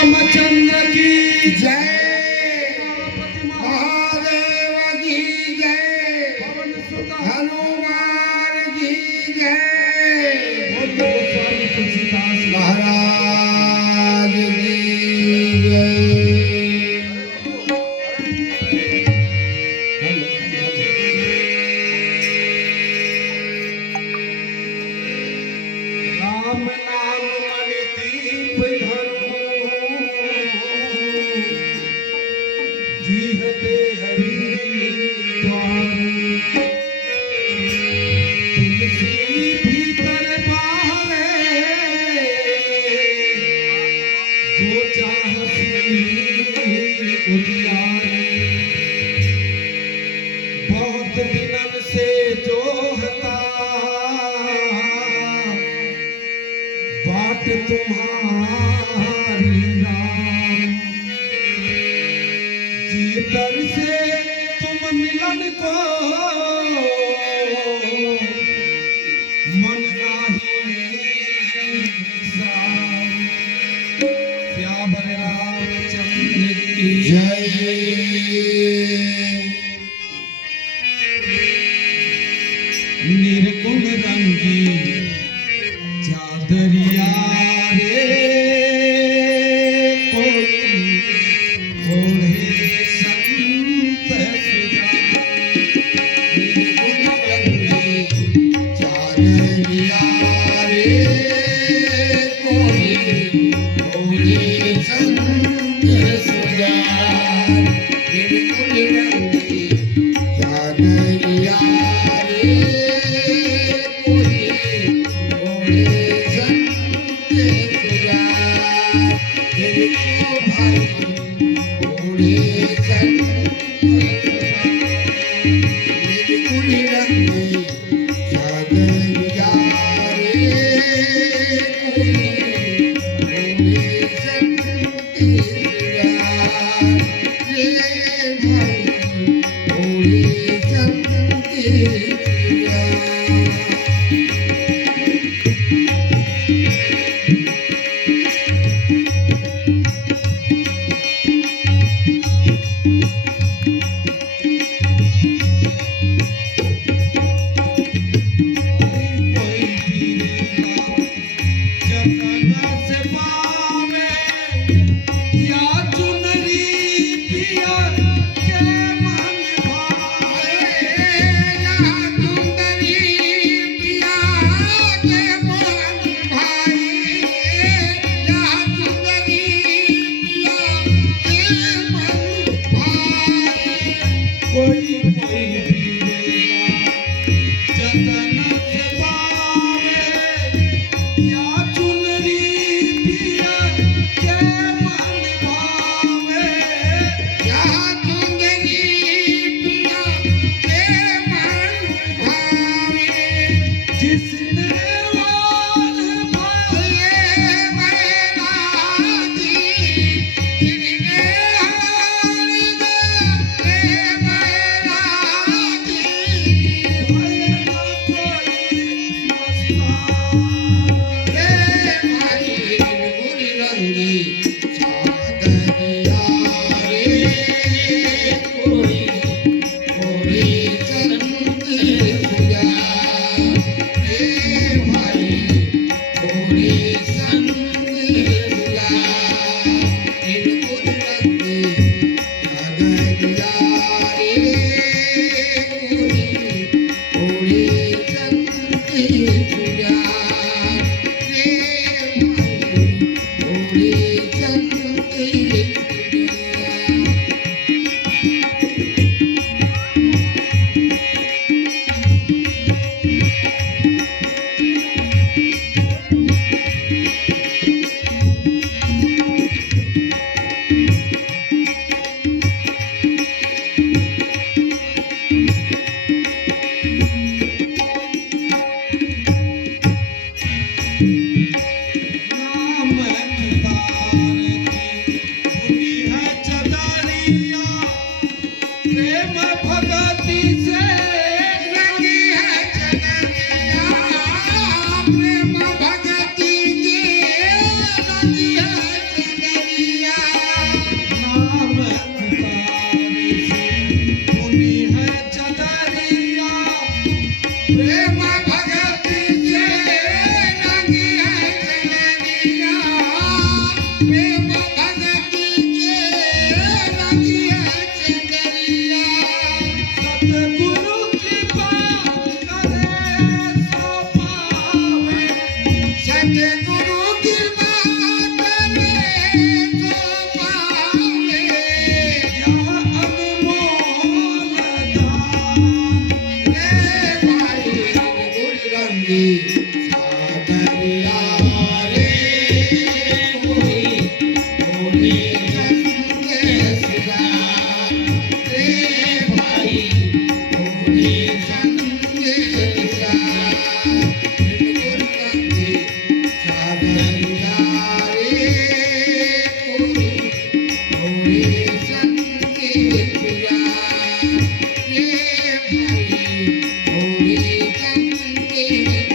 रामचंद्र की जय। महादेव की जय। पवन सुत हनुमान की जय। गोस्वामी तुलसीदास महाराज की जय। राम नाम मणि दीप धरो जीहते हरि द्वार तुलसी भीतर बाहरे जो चाहसी उजियारे बहुत दिनन से जो हता बाट तुम्हारी राम जीतर से तुम मिलन को मन नाही साम श्यावर रामचंद्र की जय। निर्गुण रंगी चादरिया रे कोई ओढ़े संत सुजा निर्गुण रंगी चादरिया रे कोई ओढ़े संत सुजा। निर्गुण रंगी चादरिया रे कोई ओढ़े संत सुजा। देखो भाई ओढ़े संत सुजा। निर्गुण रंगी चादरिया रे कोई ओढ़े संत सुजा। रे भाई ओढ़े संत सुजा। कोई गिरेगा जतन से पावे या चुनरी पिया के मन भावे कोई कोई गिरेगा जतन से पावे या चुनरी पिया के मन भावे जिसने वाल राम अवतार की प्रेम भगति के रंगिया चंदरिया सतगुरु कृपा करे सो पावे सतगुरु कृपा करे तो पावे यह अनमोल दान रे भाई गुरु रंगी सागरिया रे कोई होली संदेशगा रे भाई होली संदेशगा गुरु रंगी सागरिया रे कोई होली संदेशगा रे भाई होली संदेशगा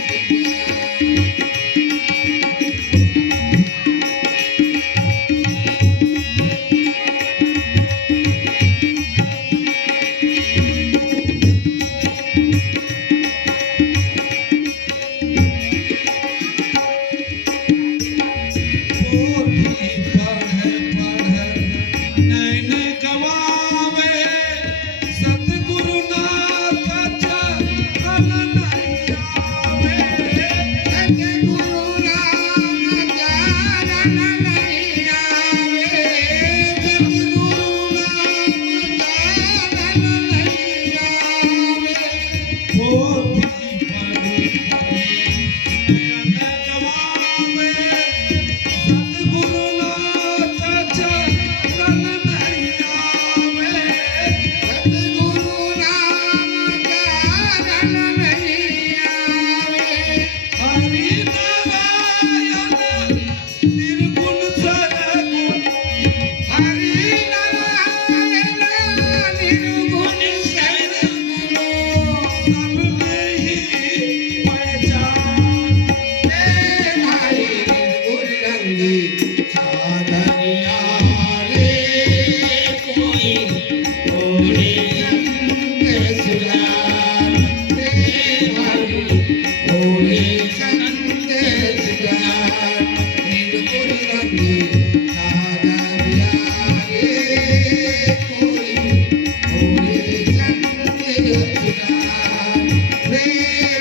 पोथी पढ़ नैन गवावे सतगुरु नाथ चरण नहीं आवे सतगुरु नाम चरण नहीं आवे सतगुरु नाम चरण नहीं आवे पोथी पढ़ नैन गवावे सतगुरु नाथ चरण नहीं आवे सतगुरु नाम चरण नहीं आवे हरि नारायण निर्गुण सरगुण हरि नारायण निर्गुण सद्गुरु सब में ही पहचान रे भाई गुरु रंगी सागरिया रे कोई होली संदेशगा रे भाई होली संदेशगा गुरु रंगी सागरिया रे कोई होली संदेशगा रे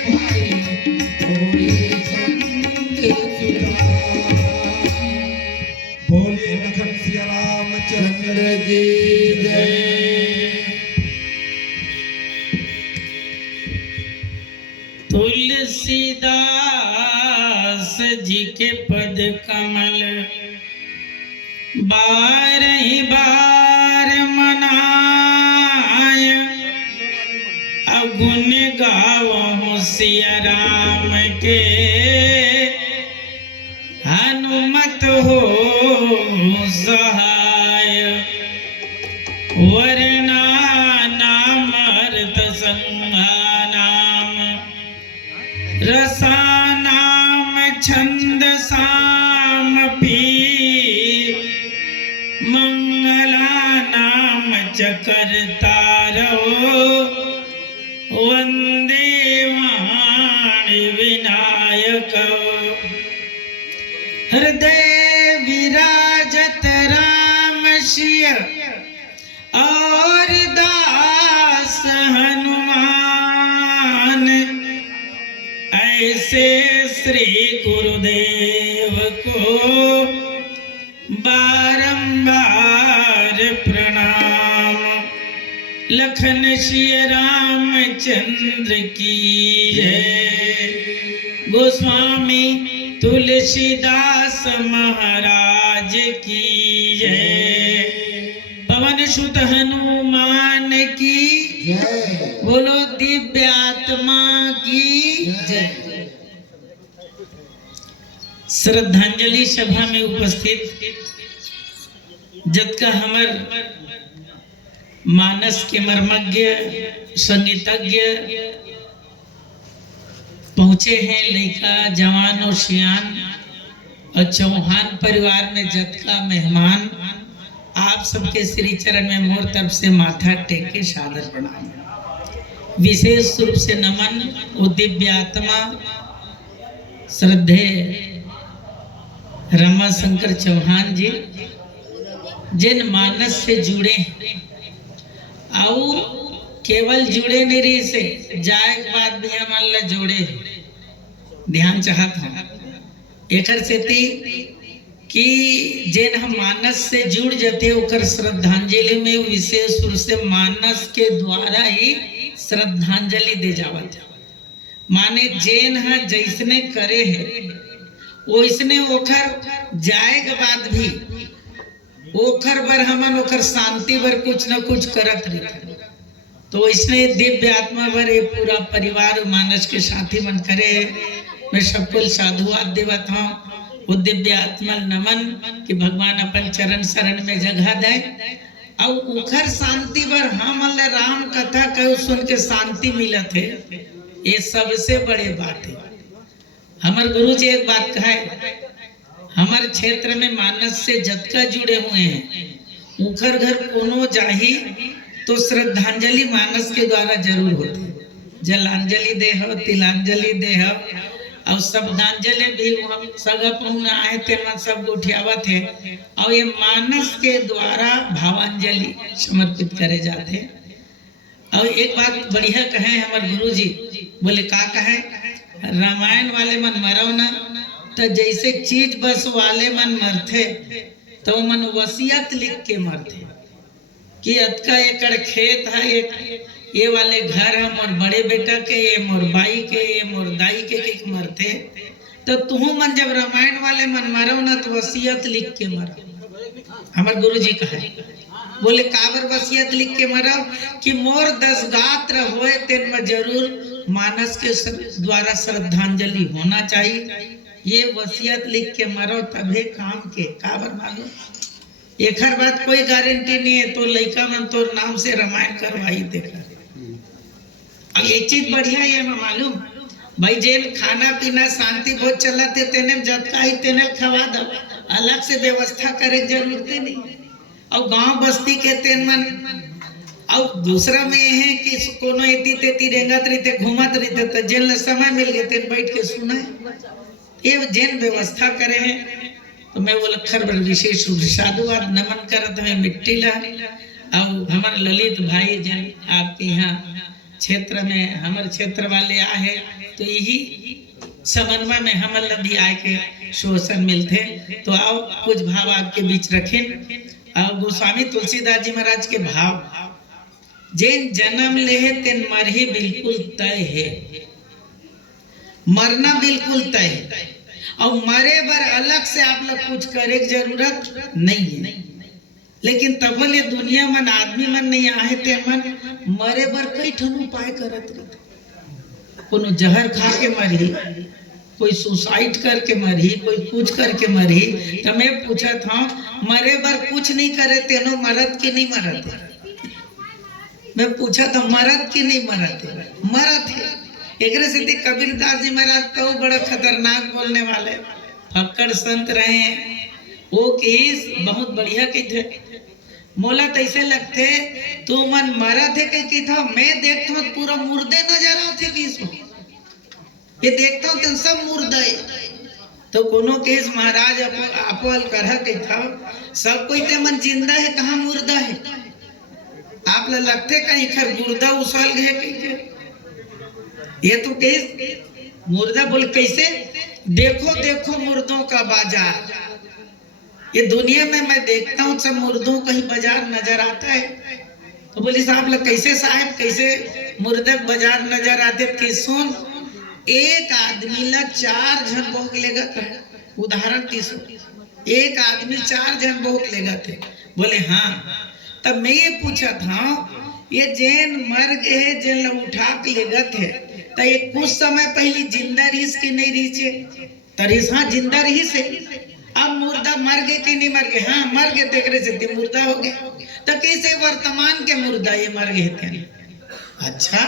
भाई होली संदेशगा बोले लखन सिया रामचंद्र चंद्र की जय तुलसीदास जी के पद कमल बारही बार मनाय अगुन गावो सिया राम के हनुमत हो सहाय वरना नाम अर्थ संघानाम रसानाम छंद सामपि मंगलानाम चकर्तारो वंदे वाणी विनायक हृदय विराजत राम सिय और दास हनुमान ऐसे श्री गुरुदेव को बारंबार प्रणाम। लखन सिया रामचंद्र की जय। गोस्वामी तुलसीदास महाराज की जय। पवन सुत हनुमान की जय बोलो दिव्य आत्मा की जय। श्रद्धांजलि सभा में उपस्थित जतका हमर मानस के मर्मज्ञ संगीतज्ञ पहुंचे हैं, लड़का जवान और सियान और चौहान परिवार में जतका मेहमान, आप सबके श्री चरण में मोर तरफ से माथा टेक के सादर प्रणाम। विशेष रूप से नमन वो दिव्य आत्मा श्रद्धे रमाशंकर चौहान जी जिन मानस से जुड़े हैं और केवल जुड़े नहीं रही से जाए के बाद भी हमारे ला जोड़े हैं। ध्यान चाहत है एकर से कि जिन हम मानस से जुड़ जाते ओकर श्रद्धांजलि में विशेष रूप से मानस के द्वारा ही श्रद्धांजलि दे जावत। माने जेन है जैसने करे है वैसने ओकर जाए के बाद भी ओकर बर हमन ओकर शांति बर कुछ न कुछ करत रही। तो इसने दिव्य आत्मा बर ये पूरा परिवार मानस के साथी मन करे। मैं सबको साधुवाद देवत हूँ वो दिव्य आत्मा नमन कि भगवान अपन चरण शरण में जगह दे और उखर शांति बर हम राम कथा कहू सुन के शांति मिलत है। ये सबसे बड़े बात है। हमारे गुरु जी एक बात कहे हमारे क्षेत्र में मानस से जतका जुड़े हुए हैं उखर घर कोनो जाही तो श्रद्धांजलि मानस के द्वारा जरूर होती। जलांजलि दे हो तिलांजलि दे हो और शब्दांजलि भी हम सगप आए थे सब उठियावत है और ये मानस के द्वारा भावांजलि समर्पित करे जाते। और एक बात बढ़िया कहे हमारे गुरु जी बोले का कहे रामायण वाले मन मरो ना तो जैसे चीज बस वाले मन मरथे तो मन वसीयत लिख के मरथे कि अतका एकड़ खेत है ये वाले घर है मोर बड़े बेटा के ये मोर बाई के ये मोर दाई के मरथे। तो तुहू मन जब रामायण वाले मन मरो ना तो वसीयत लिख के मरो। हमारे गुरु जी कहे बोले काबर वसीयत लिख के मरो कि मोर 10 गात्र होए तेन में जरूर मानस के द्वारा श्रद्धांजलि होना चाहिए। ये वसीयत लिख के मरो तबे काम के काबर मालूम एक बात कोई गारंटी नहीं है तो लड़का मन तोर नाम से रामायण करवाई देखा। अब एक चीज बढ़िया है मालूम भाई जेन खाना पीना शांति भोज चला थे तेने जब ही तेने खवा दो अलग से व्यवस्था करे जरूरत नहीं। और गांव बस्ती के तेन मन और दूसरा में है कि कोनो इति तेती रेंगत रहते घूमत रहते तो जेन समय मिल गए तेन बैठ के सुना ये जेन व्यवस्था करे हैं। तो मैं वो लखर विशेष रूप से साधुवाद नमन करत हमें मिट्टी ला और हमारे ललित भाई जन आपके यहाँ क्षेत्र में हमारे क्षेत्र वाले आए तो यही समन्वय में हम भी आए के शोषण मिलते। तो आओ कुछ भाव आपके बीच रखें। और गोस्वामी तुलसीदास जी महाराज के भाव जेन जन्म ले है तेन मरही बिल्कुल तय है। मरना बिल्कुल तय है और मरे बर अलग से आप लोग कुछ करे की जरूरत नहीं है। लेकिन तब ले दुनिया मन आदमी मन नहीं आए थे मन मरे बर कई ठन उपाय करत रहे। कोनो जहर खा के मरी कोई सुसाइड करके मरी कोई कुछ करके मरी। तो मैं पूछा था मरे बर कुछ नहीं करे तेनो मरत की नहीं मरत। मैं पूछा था मरत की नहीं मरत है। एक से कबीरदास जी महाराज तो बड़ा खतरनाक बोलने वाले फक्कड़ संत रहे हैं। वो केस बहुत बढ़िया की थे मोला तैसे लगते तू मन मरा थे कि था मैं देखता हूँ पूरा मुर्दे नजर आते किस ये देखता हूँ तो सब मुर्दे। तो कोनो केस महाराज आपल करह के था सब कोई ते मन जिंदा है कहाँ मुर्दा है। आप लगते कहीं खर मुर्दा उछल गए कहीं ये तो केस मुर्दा बोल कैसे देखो देखो मुर्दों का बाजार। ये दुनिया में मैं देखता हूँ सब मुर्दों का ही बाजार नजर आता है। तो बोली साहब लोग कैसे साहब कैसे मुर्दे बाजार नजर आते कि सुन एक आदमी ला 4 जन भोग लेगा था। उदाहरण तीसो एक आदमी 4 जन भोग लेगा थे। बोले हाँ। तब मैं ये पूछा था ये जैन मर गए जैन उठा के लेगा थे तो ये कुछ समय पहले जिंदा रहीस की नहीं रही तरीस। हाँ जिंदा रही से अब मुर्दा मर गए कि नहीं मर गए। हाँ मर गए देख रहे थे मुर्दा हो गए। तो कैसे वर्तमान के मुर्दा ये मर गए थे। अच्छा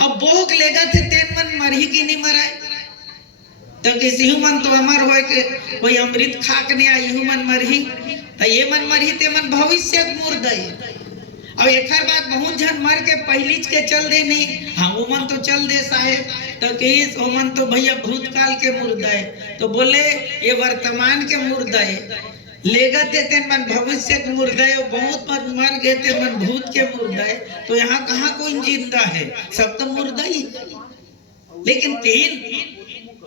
अब भोग लेगा थे तेन मन मरही की नहीं मराए। तो किसी मन तो अमर हो के कोई अमृत खाक नहीं आई मन मरही तो ये मन मरही ते मन भविष्य मुर्दा और एकर बाद बहुत जन मर के पहलीच के चल दे नहीं। हाँ वो मन तो चल दे साहेब, तो कही वो मन तो भैया भूतकाल के मुर्दा है, तो बोले ये वर्तमान के मुर्दा है, लेगा देते मन भविष्य के मुर्दा है, बहुत मर गए थे मन भूत के मुर्दा है, तो यहाँ कहाँ कोई जिंदा है, सब तो मुर्दा ही। लेकिन तीन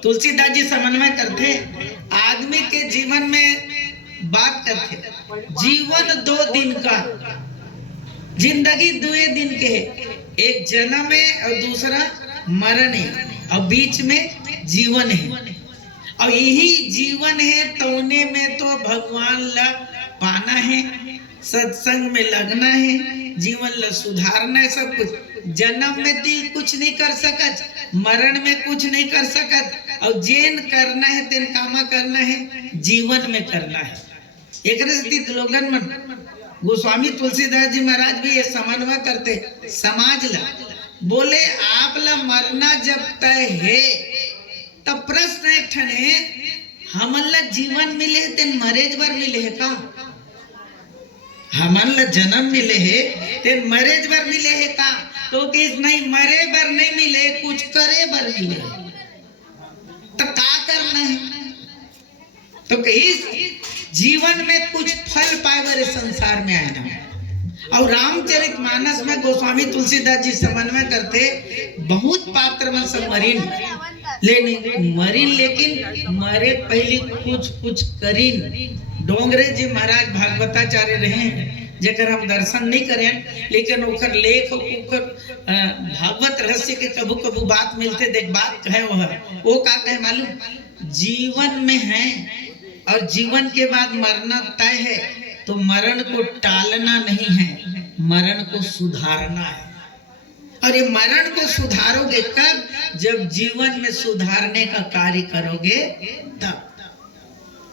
तुलसीदास जी समन्वय करते, आदमी के जीवन में बात करते, जीवन 2 दिन का, जिंदगी 2 दिन के है, एक जन्म है और दूसरा मरण है, और बीच में जीवन है, और यही जीवन है तोने में तो भगवान ला पाना है, सत्संग में लगना है, जीवन ला सुधारना है, सब कुछ। जन्म में दिल कुछ नहीं कर सकत, मरण में कुछ नहीं कर सकत, और जेन करना है तेन कामा करना है, जीवन में करना है। एक लोगन मन गोस्वामी तुलसीदास जी महाराज भी ये समन्वय करते, समाज ला बोले आप ला मरना जब तय है, तब प्रश्न एक ठने हमन ला जीवन मिले है तेन मरेज बर मिले है का? हमन ला जन्म मिले है तेन मरेज बर मिले है का? तो किस नहीं, मरे बर नहीं मिले, कुछ करे बर मिले, तो का करना है? तो कहीं जीवन में कुछ फल पाए बर संसार में आए ना। और रामचरितमानस में गोस्वामी तुलसीदास जी समन्वय करते, बहुत पात्र में सब मरीन मरीन, लेकिन मरे पहले कुछ करीन। डोंगरे जी महाराज भागवताचार्य रहे, जेकर हम दर्शन नहीं करें, लेकिन ओकर लेख ओकर भागवत रहस्य के कबू कबू बात मिलते, देख बात है वो का कहे मालूम, जीवन में है और जीवन के बाद मरना तय है, तो मरण को टालना नहीं है, मरण को सुधारना है। और ये मरण को सुधारोगे कब? जब जीवन में सुधारने का कार्य करोगे तब।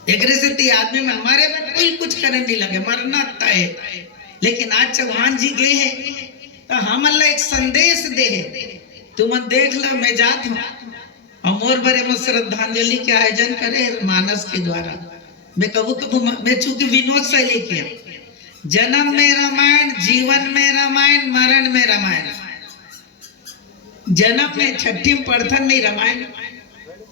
एक से आदमी में मरे में कोई कुछ करने नहीं लगे, मरना तय। लेकिन आज चौहान जी गए हैं तो हम एक संदेश दे है, तुम देख लो, मैं जात हूँ और मोर बरे में श्रद्धांजलि के आयोजन करे मानस के द्वारा। मैं कबू मैं चूंकि विनोद शैली किया, जन्म में रामायण, जीवन में रामायण, मरण में रामायण। जन्म में छठी में पढ़थन नहीं रामायण,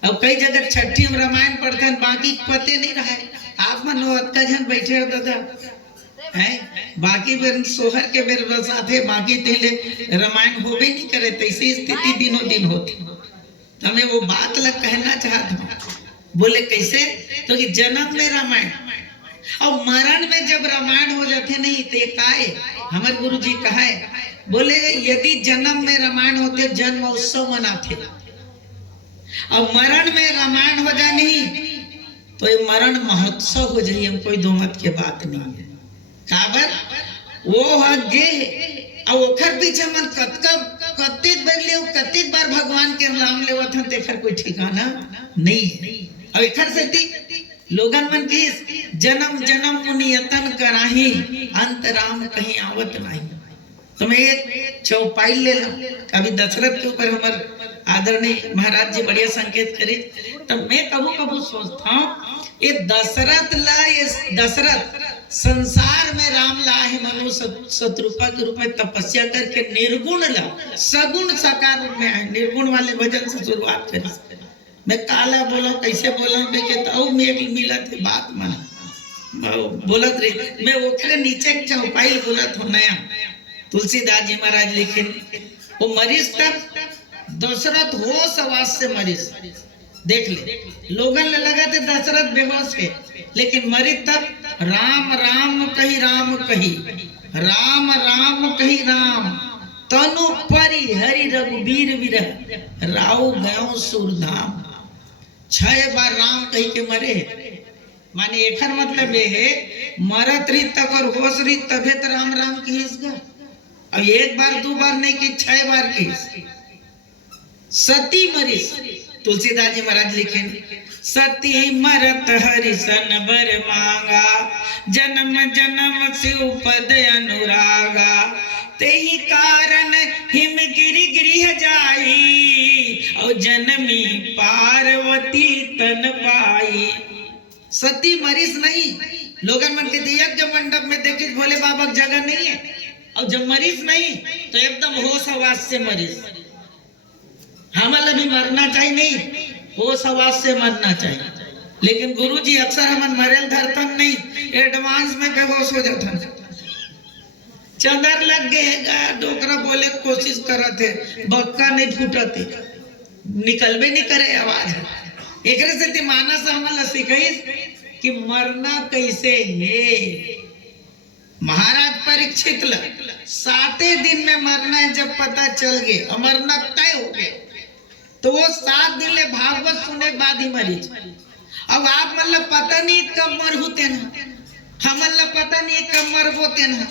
अब कई जगह छठी में रामायण पढ़थन, बाकी पते नहीं रहा है। आप मन अतका जन बैठे हो दादा है, बाकी बेर सोहर के बेर बसाथे, बाकी तेले रामायण होबे नहीं करे, तैसी स्थिति दिनों दिन होती। तो मैं वो बात लग कहना चाहता हूँ, बोले कैसे? तो कि जन्म में रामायण और मरण में जब रामायण हो जाते नहीं, तो ये काहे हमारे गुरु जी कहा है, बोले यदि जन्म में रामायण होते जन्म उत्सव मनाते, और मरण में रामायण हो जाए नहीं तो ये मरण महोत्सव हो जाए। हम कोई दो मत के बात नहीं है, काबर वो हगे और ओखर पीछे मन कतेक बार भगवान के नाम लेवत हन, तेखर कोई ठिकाना नहीं है। और एखर से लोगन मन की जन्म जन्म मुनियतन कराही, अंत राम कहीं आवत नहीं। तो मैं एक चौपाई ले ला, अभी दशरथ के ऊपर हमारे आदरणीय महाराज जी बढ़िया संकेत करी, तो मैं कबू कबू सोचता हूँ ये दशरथ संसार में राम ला है, मनु शत्रुपा के रूप में तपस्या करके निर्गुण ला सगुण साकार रूप में आए। निर्गुण वाले भजन से शुरुआत करी, मैं काला बोला कैसे बोला तो मेरे मिला थे बात माना बोलत रही, मैं ओखरे नीचे चौपाई बोलत हो नया। तुलसीदास जी महाराज लिखे वो मरीज तब दशरथ होश आवाज से मरीज, देख ले लोगन ले लगा थे दशरथ बेहोश है, लेकिन मरी तब राम राम कही राम कही, राम राम कही राम, तनु परि हरि रघुबीर विरह, राव गयो सुरधाम। 6 बार राम कही के मरे, माने एखर मतलब ये है मरत रही तक और होश रही तबे तो राम राम की इसका। अब 1 बार 2 बार नहीं की, 6 बार की। सती मरी, तुलसीदास जी महाराज लिखे सती मरत हरिसन बर मांगा, जन्म जन्म शिव पद अनुरागा, तेहि कारण हिम गिरि गृह जाई, और जनमी पार्वती तन पाई। सती मरीज नहीं, लोगन मन के यज्ञ मंडप में देखिए भोले बाबा जगह नहीं है, और जब मरीज नहीं तो एकदम होश आवाज से मरीज। हमारा भी मरना चाहिए नहीं, होश आवाज से मरना चाहिए। लेकिन गुरुजी अक्सर हमन मरेल धरतन नहीं, एडवांस में बेहोश हो जाता, चदर लग गएगा, डोकरा बोले कोशिश करते, बक्का नहीं फूटते, निकलबे नहीं करे आवाज। एक से मानस हमला सिखाइस कि मरना कैसे है। महाराज परीक्षित ल 7 दिन में मरना है, जब पता चल गए अमरनाथ तय हो गए तो वो 7 दिन ले भागवत सुने बाद ही मरी। अब आप मतलब पता नहीं कब मर होते ना, हम मतलब पता नहीं कब मर होते ना।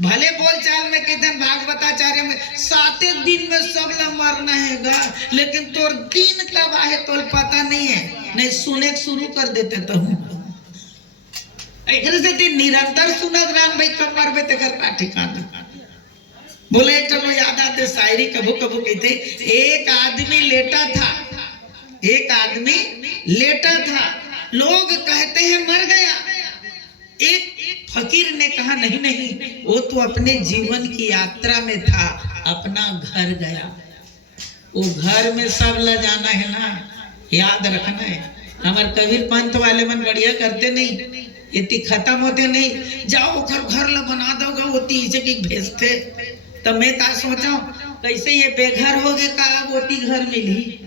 भले बोल चाल में कहते हैं भागवताचार्य में 7 दिन में सब लोग मरना है, लेकिन तोर दिन कब आए तो पता नहीं है, नहीं सुने शुरू कर देते तो निरंतर सुनत राम भाई कब मरबे ते घर का ठिकाना। बोले एक तो याद आते शायरी कबू कबू कहते, एक आदमी लेटा था, एक आदमी लेटा था, लोग कहते हैं मर गया। एक फकीर ने कहा नहीं नहीं, वो तो अपने जीवन की यात्रा में था, अपना घर गया। वो घर में सब ल जाना है ना, याद रखना है। हमारे कबीर पंथ वाले मन बढ़िया करते नहीं, इतनी खत्म होते नहीं, जाओ घर ला बना दोगे वो तीजे की भेजते। तो मैं का सोचा कैसे ये बेघर हो गए का बोती घर मिली।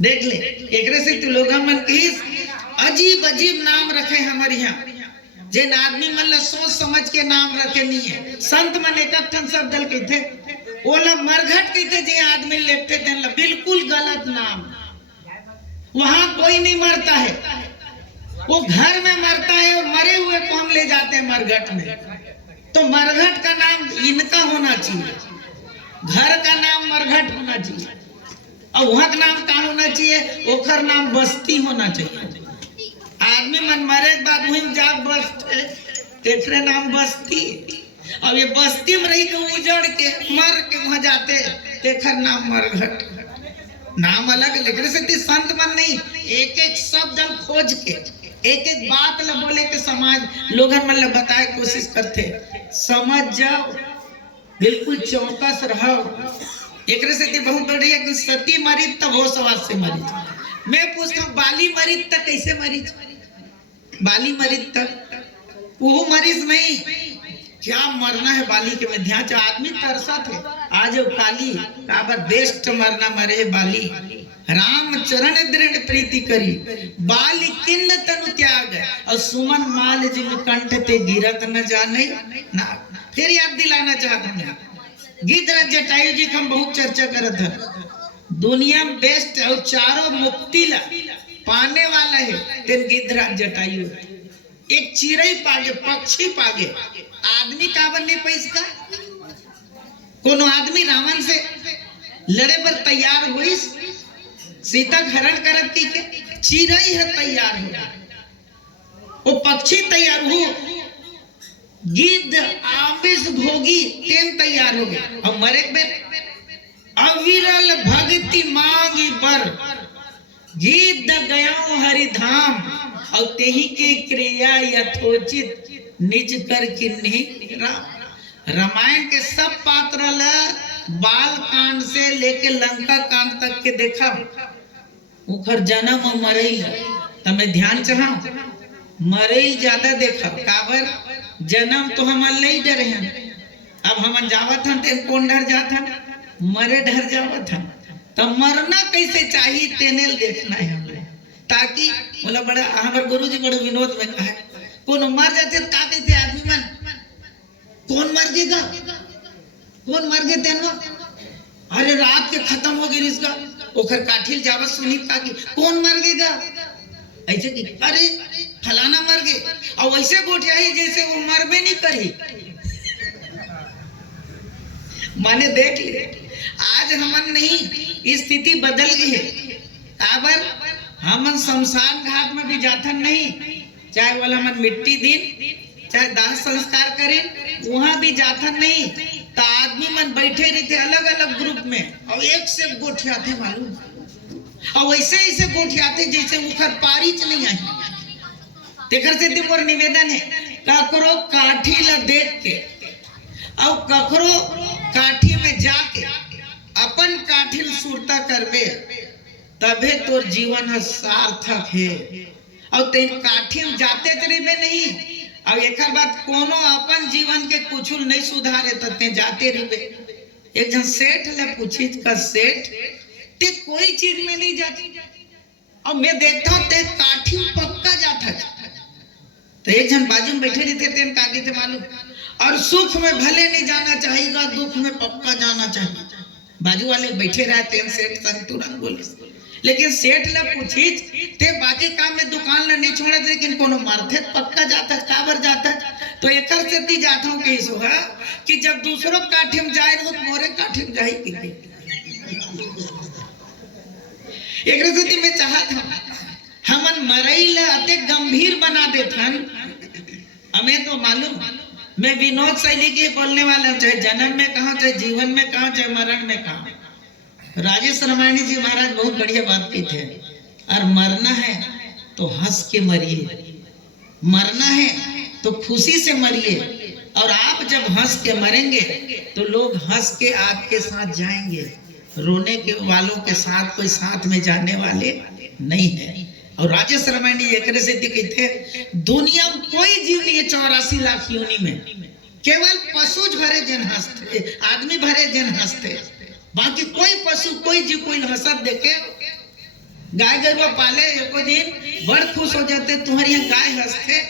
देख ले एक से तू लोग मन की अजीब अजीब नाम रखे हमारे यहाँ, जिन आदमी मन सोच समझ के नाम रखे नहीं है। संत मन एक शब्द कहते, ओला मरघट कहते जी आदमी लेते थे, बिल्कुल गलत नाम। वहां कोई नहीं मरता है, वो घर में मरता है और मरे हुए को हम ले जाते हैं मरघट में। तो मरघट का नाम इनका होना चाहिए, घर का नाम मरघट होना चाहिए, और वहां का नाम क्या होना चाहिए, ओखर नाम बस्ती होना चाहिए। आदमी मन मरे के बाद वहीं जाग बसते, तेरे नाम बस्ती। अब ये बस्ती में रही के उजड़ के मर के वहां जाते, तेखर नाम मरघट। नाम अलग, लेकिन से संत मन नहीं, एक एक शब्द हम खोज के एक एक बात ल बोले के समाज लोगन मन ल बताए कोशिश करते, समझ जाओ, बिल्कुल चौकस रहो। एक से बहुत बढ़िया कि सती मरी तब हो सवाल से मरी। मैं पूछता हूँ बाली मरी तक कैसे मरी? बाली मरी तक वो मरीज नहीं, क्या मरना है बाली के में ध्यान। आदमी तरसा थे आज काली काबर बेस्ट मरना मरे बाली। राम चरण दृढ़ प्रीति करी, बाली किन्न तनु त्याग, और सुमन माल जिन कंठ ते गिरत न जाने ना। फिर याद दिलाना चाहता हूँ, गिद्धराज जटायु जी का हम बहुत चर्चा करत है। दुनिया में बेस्ट और चारों मुक्ति ला पाने वाला है तेन गिद्धराज जटायु। एक चिड़ई पागे, पक्षी पागे, आदमी काबर नहीं पैसा। कोनो आदमी रावण से लड़े पर तैयार हुई, सीता हरण करत की के चिड़ई है तैयार हो, वो पक्षी तैयार हो, गिद्ध आमिष भोगी तेन तैयार हो गए। और मरे अविरल भक्ति मांगी बर, गिद्ध गया हरिधाम, और तेही के क्रिया यथोचित निज कर किन्ही राम। रामायण के सब पात्र बाल कांड से लेके लंका कांड तक के देखा, उखर जन्म और मरई तमें ध्यान चाह, मरई ज्यादा देखा। काबर जन्म तो हम नहीं डरे हैं, अब हम जावत हम तेन कौन डर जात हम, मरे डर जावत हम। तो मरना कैसे चाहिए तेने देखना है हमें, ताकि बोला बड़ा हमारे गुरुजी बड़े विनोद में कहा, कौन मर जाते का कहते आदमी मन, कौन मर गएगा, कौन मर गए तेन, अरे रात के खत्म हो गई इसका, ओखर काठिल जावत सुनी का कि कौन मर गएगा, ऐसे कि अरे फलाना मर गए, और वैसे गोठियाई जैसे वो मरबे नहीं करी। माने देख ले आज हमन नहीं, स्थिति बदल गई है। काबर हमन शमशान घाट में भी जाथन नहीं, चाहे वाला मन मिट्टी दिन चाहे दाह संस्कार करें वहां भी जाथन नहीं। तो आदमी मन बैठे रहते अलग अलग ग्रुप में, और एक से गोठियाते मालूम, और वैसे ऐसे गोठियाते जैसे उखर पारी च नहीं आई। तेखर से मोर निवेदन है ककरो काठी ला देख के और ककरो काठी में जाके अपन काठी सुरता करबे तबे तोर जीवन है सार्थक है। और तेन काठी में जाते तरीबे नहीं और एक बात कोनो अपन जीवन के कुछ नहीं सुधारे तो ते जाते रहे। एक जन सेठ ले पूछी का सेठ ते कोई चीज में नहीं जाती और मैं देखता हूँ ते काठी में पक्का जाता तो एक जन बाजू में बैठे रहते तेन काटी थे मालूम और सुख में भले नहीं जाना चाहिएगा दुख में पक्का जाना चाहिए। बाजू वाले बैठे रहते हैं सेठ संग तुरंत बोले लेकिन सेठ ला पूछी ते बाकी काम में दुकान ला नहीं छोड़े लेकिन कोनो मारथे पक्का जाता काबर जाता तो एक से जाता हूँ कैसे होगा कि जब दूसरों काठी में जाए तो मोरे काठी में जाए कि एक स्थिति में चाहत हूँ हमन मरई ला अति गंभीर बना देथन। हमें तो मालूम मैं विनोद शैली के बोलने वाला हूँ चाहे जन्म में कहा चाहे जीवन में कहा चाहे मरण में कहा। राजेश रामायणी जी महाराज बहुत बढ़िया बात की थे और मरना है तो हंस के मरिए, मरना है तो खुशी से मरिए और आप जब हंस के मरेंगे तो लोग हंस के आपके साथ जाएंगे, रोने के वालों के साथ कोई साथ में जाने वाले नहीं है। और राजेश रामायणी एक से कहते दुनिया में कोई जीव नहीं है 84 लाख योनि में केवल पशु भरे जन हंसते आदमी भरे जन हंसते बाकी कोई पशु कोई जीव कोई हंसत देखे गाय गरुआ पाले एको दिन बड़ खुश हो जाते तुम्हारी यहाँ गाय हंसते।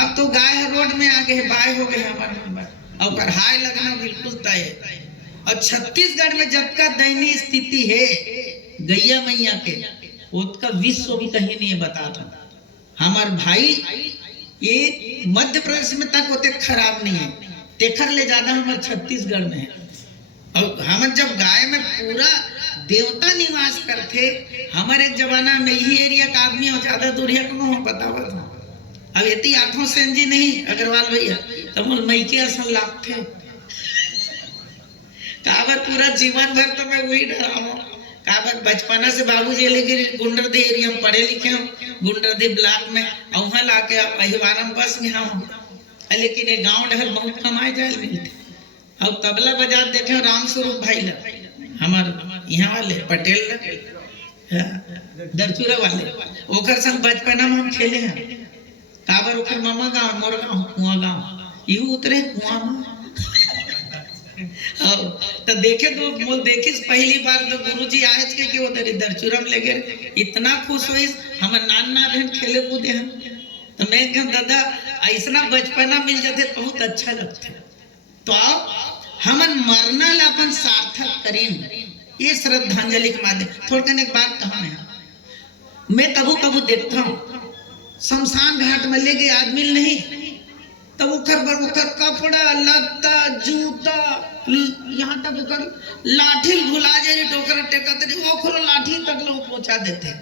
अब तो गाय रोड में आ गए बाय हो गए हमारे और हाय लगना बिल्कुल तय। और छत्तीसगढ़ में जब का दयनीय स्थिति है गैया मैया के उसका विश्व भी कहीं नहीं बता था। हमारे भाई ये मध्य प्रदेश में तक होते खराब नहीं है तेखर ले ज्यादा हमारे छत्तीसगढ़ में है। और हम जब गाय में पूरा देवता निवास करते हमारे एक जमाना में यही एरिया का आदमी और ज्यादा दूरिया को बतावा था। अब इतनी आंखों से जी नहीं अग्रवाल भैया तो मोल मई के असल लाभ थे काबर पूरा जीवन भर तो मैं वही डरा हूँ काबर बचपना से बाबूजी लेके गुंडरदी एरिया में पढ़े लिखे हूँ गुंडरदी ब्लॉक में और वहाँ लाके अहिवारा में बस गया हूँ। लेकिन ये गाँव डहर बहुत कमाए जाए मिलते और तबला बजा देखे राम स्वरूप भाई ला हमार यहाँ वाले पटेल दरचूरा वाले ओकर संग बचपना में हम खेले हैं काबर ओकर मामा गाँव मोर गाँव कुआं गाँव यू उतरे कुआं में तो देखे तो मोल देखे पहली बार तो गुरुजी आए थे कि वो दरचूरा में ले गए इतना खुश हुई हम नान बहन खेले कूदे हैं तो मैं कह दादा ऐसा बचपना मिल जाते बहुत अच्छा लगता। तो आओ हमन मरना ला अपन सार्थक करें ये श्रद्धांजलि के माध्यम। थोड़ा एक बात कहा मैं कबू कबू देखता हूँ शमशान घाट में ले गए आदमी नहीं तो उखर कपड़ा लत्ता जूता यहाँ तक उखर लाठी भुला जाए टोकर टेकत ओखरो लाठी तक लोग पहुंचा देते।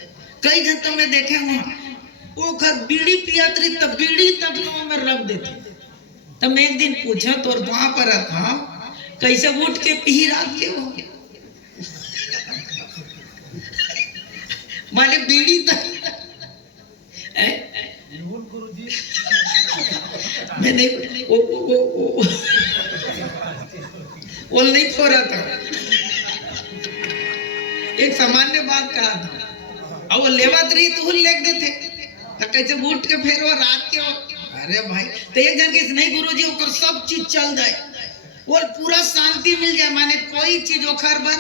कई जन तो मैं देखे वहाँ ओखर बीड़ी पियात रही तब बीड़ी तक लोग में रख देते। तब मैं एक दिन पूछा तो वहां पर था कैसे उठ के पी रात के हो माने बीड़ी तक मैं नहीं वो नहीं खो रहा था एक सामान्य बात कहा था और वो लेवत रही तो लेख देते तो कैसे उठ के फिर वो रात के हो अरे भाई तो एक जन के नहीं गुरुजी ओकर सब चीज चल जाए और पूरा शांति मिल जाए माने कोई चीज ओखर बन।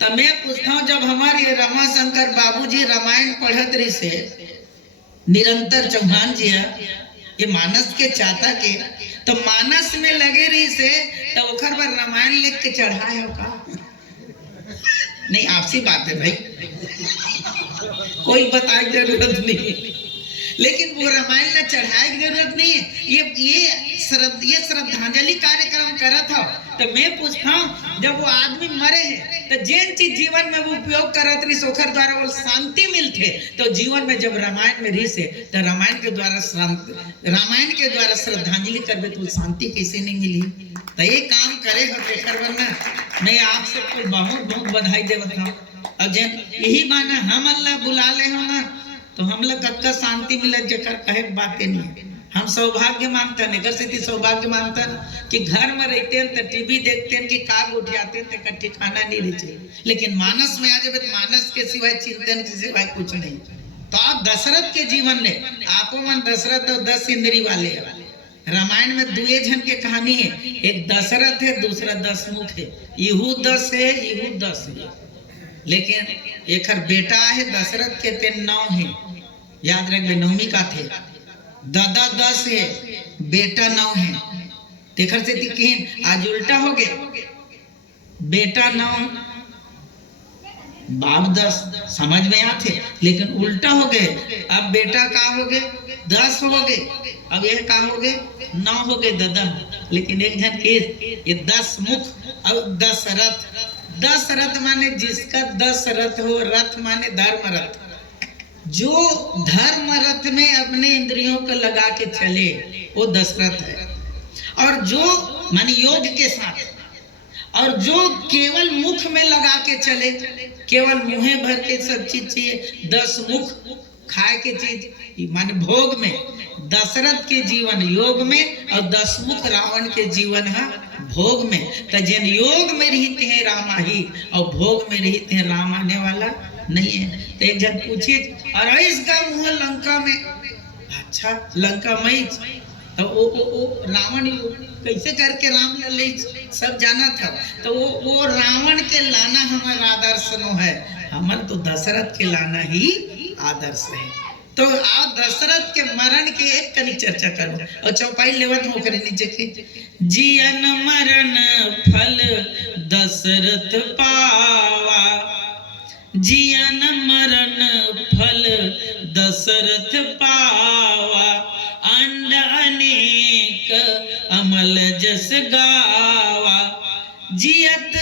तो मैं पूछता हूँ जब हमारे रमाशंकर बाबूजी रामायण पढ़त रही से निरंतर चौहान जी ये मानस के चाहता के तो मानस में लगे रही से तो ओखर पर रामायण लिख के चढ़ाए हो का नहीं आपसी बात है भाई कोई बताए जरूरत नहीं लेकिन वो रामायण में चढ़ाए की जरूरत नहीं है। ये श्रद्धांजलि कार्यक्रम करा था तो मैं पूछता हूँ जब वो आदमी मरे हैं तो जिन चीज जीवन में वो उपयोग करत रही सोखर द्वारा वो शांति मिलते तो जीवन में जब रामायण में रही से तो रामायण के द्वारा श्रद्धांजलि करबे तो शांति कैसे नहीं मिली। तो ये काम करे वरना मैं आप सबको बहुत बहुत बधाई देवत हूँ और जन यही माना हम अल्लाह बुला ले हो ना तो हम लोग कक्का शांति मिलत जकर कहे के बातें नहीं। हम सौभाग्य मानते हैं, घर से सौभाग्य मानते हैं कि घर में रहते हैं तो टीवी देखते हैं कि काग उठाते हैं तो कट्टी खाना नहीं रहे। लेकिन मानस में आ जाए तो मानस के सिवाय चिंतन के सिवाय कुछ नहीं। तो आप दशरथ के जीवन ले आपो मन दशरथ और 10 इंद्री वाले हैं। रामायण में दुए जन के कहानी है, एक दशरथ है दूसरा 10 मुख है। इहू 10 है इहू 10 है, लेकिन एक बेटा है दशरथ के ते 9 है। याद रख नवमी का थे दादा 10 है बेटा 9 है। देखर से तीन आज उल्टा हो गए, बेटा 9 बाप 10। समझ में आते लेकिन उल्टा हो गए। अब बेटा का हो गए 10 हो गए, अब यह का हो गए 9 हो गए दादा। लेकिन एक जन के ये 10 मुख। अब दशरथ, दशरथ माने जिसका 10 रथ हो, रथ माने धर्म रथ, जो धर्म रथ में अपने इंद्रियों को लगा के चले वो दशरथ है। और जो माने योग के साथ, और जो केवल मुख में लगा के चले, केवल मुँहे भर के सब चीज चाहिए, 10 मुख खाए के चीज माने भोग में, दशरथ के जीवन योग में और 10 मुख रावण के जीवन है भोग में। तो जिन योग में रहते हैं रामा ही और भोग में रहते हैं राम आने वाला नहीं है। तो एक जन पूछिए और इसका मुँह लंका में, अच्छा लंका में तो वो रावण कैसे करके राम ले सब जाना था। तो वो रावण के लाना हमारा आदर्श नो है, हमार तो दशरथ के लाना ही आदर्श है। तो आप दशरथ के मरण के एक कनी चर्चा करो और चौपाई लेवत हो करे नीचे के जियन मरण फल दशरथ पावा, जियन मरण फल दशरथ पावा, अंड अनेक अमल जस गावा, जियत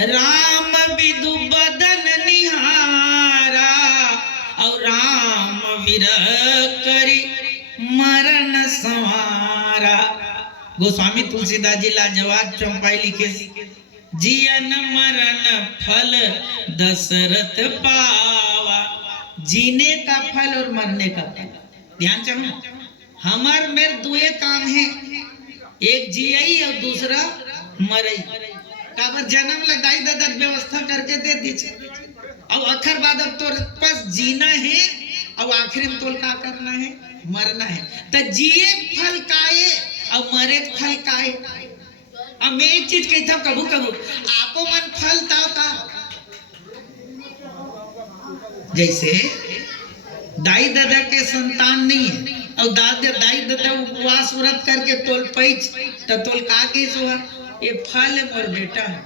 राम विदु बदन निहारा, और राम विरह करी मरण संवारा। गोस्वामी तुलसीदास जी लाजवाब चौपाई लिखे, जियन मरण फल दशरथ पावा, जीने का फल और मरने का फल। ध्यान चाहो हमार मेरे दुए काम है, एक जियई और दूसरा मरई। काबर जन्म लगाई दादा व्यवस्था करके दे दीजिए, अब आखिर बाद अब तो पास जीना है और आखिर में तो क्या करना है, मरना है। तो जिए फल काए और मरे फल काए। अब मैं एक चीज कहता कबू कबू आपो मन फल ताव का, जैसे दाई दादा के संतान नहीं है और दाई दादा उपवास व्रत करके तोल पैच तो तोल का के सुहा ये फल मोर बेटा है,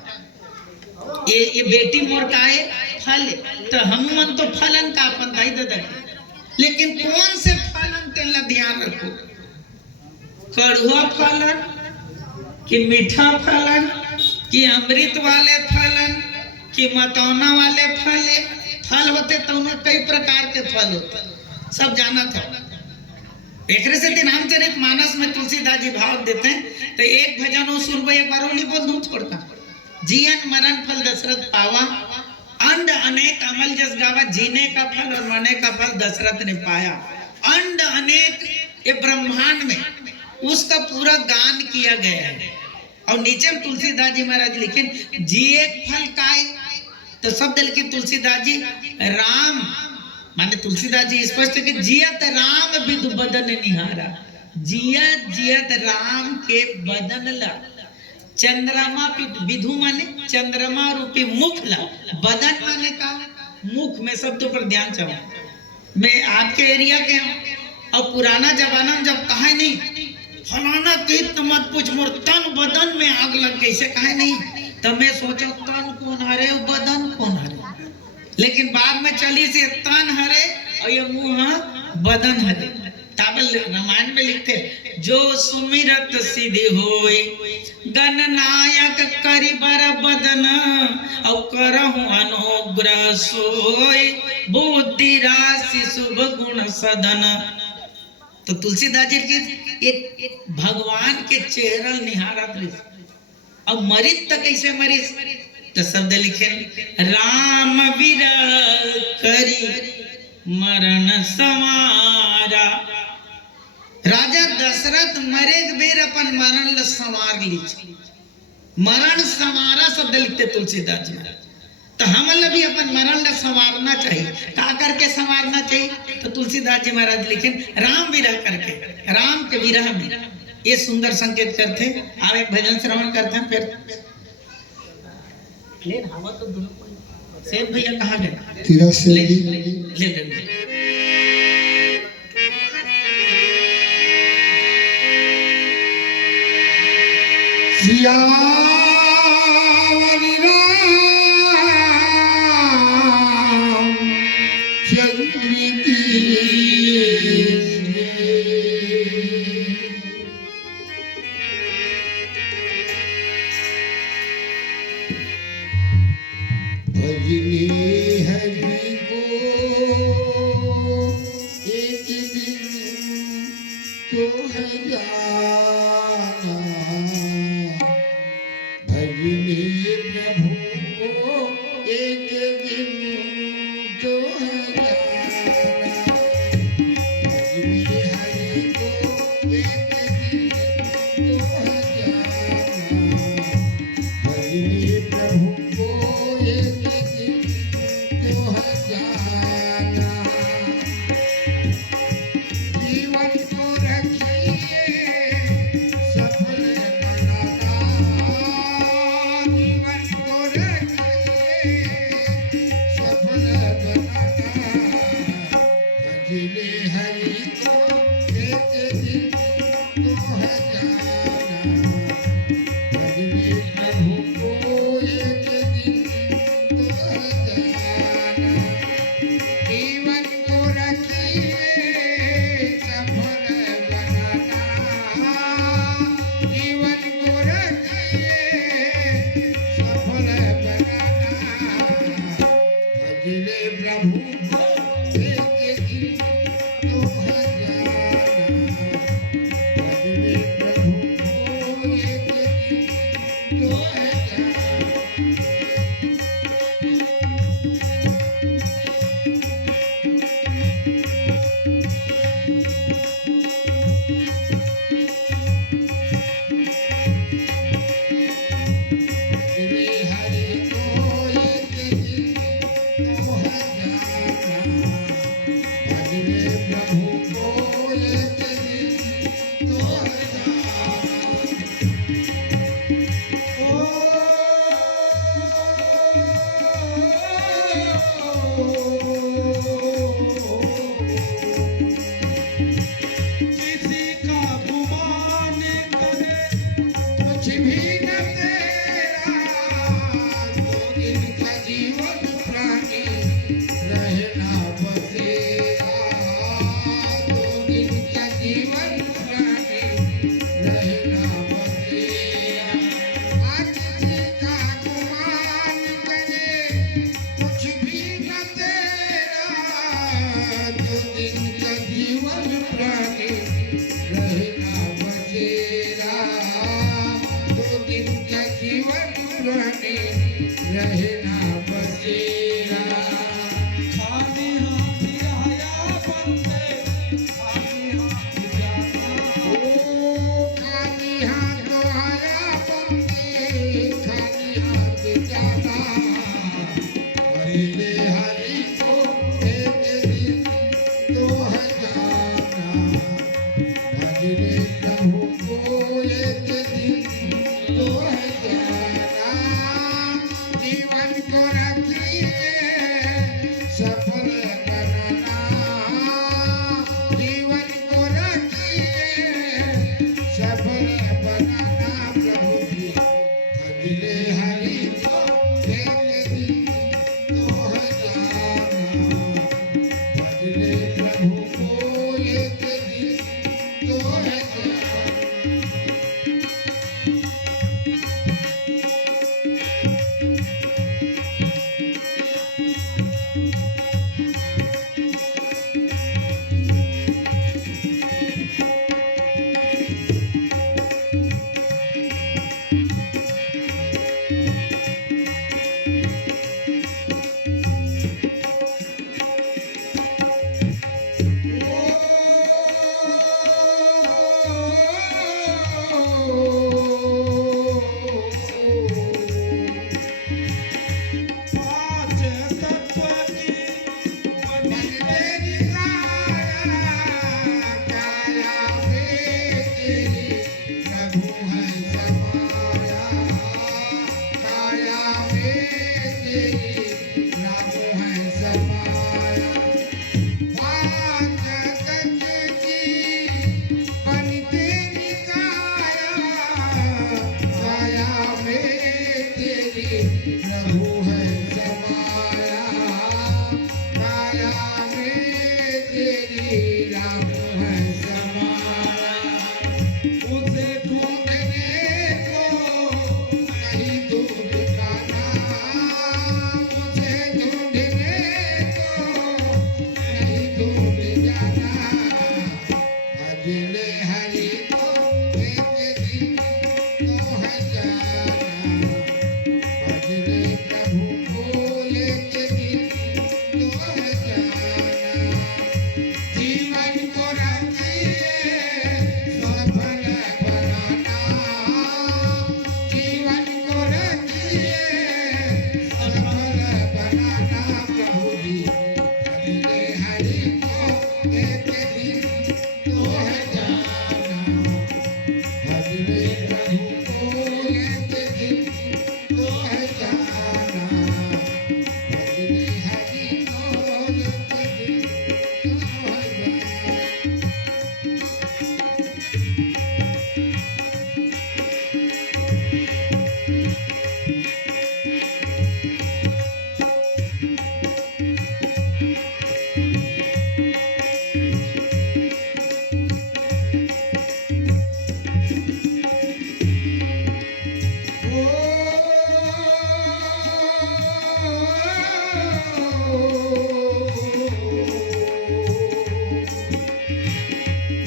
ये बेटी मोर का है फल। तो हम मन तो फलन का अपन दाई दादा के, लेकिन कौन से फलन तेला ध्यान रखो, कड़ुआ फलन कि मीठा फलन कि अमृत वाले फलन कि मतौना वाले फल होते तो उनमें कई प्रकार के फल होते सब जाना था। एक से रामचरित मानस में तुलसीदास जी भाव देते हैं तो एक भजन हो सुन एक बार नहीं बोल दूं छोड़ता, जियन मरण फल दशरथ पावा, अंड अनेक अमल जस गावा, जीने का फल और मरने का फल दशरथ ने पाया। अंड अनेक ये ब्रह्मांड में उसका पूरा गान किया गया है। और नीचे में तुलसीदास जी महाराज लिखे जिए फल काय, तो शब्द लिखे तुलसीदास जी राम माने तुलसीदास जी स्पष्ट कि जियत राम विदु बदन निहारा, जियत राम के बदन ला, चंद्रमा विधु माने चंद्रमा रूपी मुख ला, बदन माने का मुख में शब्दों पर ध्यान चाहो। मैं आपके एरिया के हूँ और पुराना जमाना में जब कहा नहीं फलाना तीर्थ मत पूछ मोर तन बदन में आग लग गई से कहे नहीं, तब मैं सोचा तन कौन हरे बदन कौन हरे, लेकिन बाद में चली से तन हरे और ये मुंह बदन हरे। ताबल रामायण में लिखते जो सुमिरत सिद्धि होए गणनायक करि बर बदन और करहु अनुग्रह सोए बुद्धि राशि शुभ गुण सदन। तो तुलसीदास जी के एक भगवान के चेहरा निहारत और मरित तो कैसे मरित, तो शब्द लिखे राम विरह करी मरण समारा। राजा दशरथ मरे के बेर अपन मरण ल संवार ली। मरण समारा शब्द लिखते तुलसीदास जी। तो हमल भी अपन मरण ल संवारना चाहिए। का करके संवारना चाहिए? तो तुलसीदास जी महाराज लिखे राम विरह करके। राम के विरह में ये सुंदर संकेत करते। आप एक भजन श्रवण करते हैं फिर ले हवा तो दोनों सेठ भैया कहाँ गए? तेरा से ले ले ले ले, ले। सियावरी राम चंद्र की भजनी हरि को एक दिन तो है जाना। भजनी प्रभु को एक दिन तो है जाना। भजनी हरि को एक दिन तो है जाना। भजनी प्रभु को एक दिन तो है जाना। जीवन को रखिए सफल बनाना। जीवन को रखिए सफल बनाना। भजने हरि को एक दिन तो है जाना। भजने प्रभु को एक दिन तो है जाना। जीवन को रखिए सफल बनाना। जीवन को रखिए सफल बनाना। भजने प्रभु को एक दिन तो है जाना। भजने प्रभु को एक दिन तो है जाना। भजने हरि को एक दिन तो है जाना। भजने प्रभु को एक दिन तो है जाना। किसी का गुमान करे कुछ भी न तेरा दो दिन का जीवन प्राणी रहना बसेरा। दो दिन का जीवन प्राणी रहना बसेरा। आज किसी का गुमान करे कुछ भी न तेरा दो दिन का जीवन प्राणी रहना बसेरा। दो दिन का जीवन प्राणी रहना बसेरा। खाली हाथ आया बंदे खाली हाथ जाना। ओ खाली हाथ आया बंदे खाली हाथ जाना। भजने हरि को एक दिन तो है जाना। भजने प्रभु को एक दिन तो है जाना। जीवन को रखिए सफल बनाना। जीवन को रखिए सफल बनाना। प्रभु जी भजने हरि को एक दिन तो है जाना। भजने प्रभु को एक दिन तो है जाना। भजले हरि को एक दिन तो है जाना, भजले प्रभु को एक दिन तो है जाना। जीवन को रखिए सफल बनाना, जीवन को रखिए सफल बनाना। प्रभु जी भजले हरि को एक दिन तो है जाना, भजले प्रभु को एक दिन तो है जाना, भजले हरि को एक दिन तो है जाना।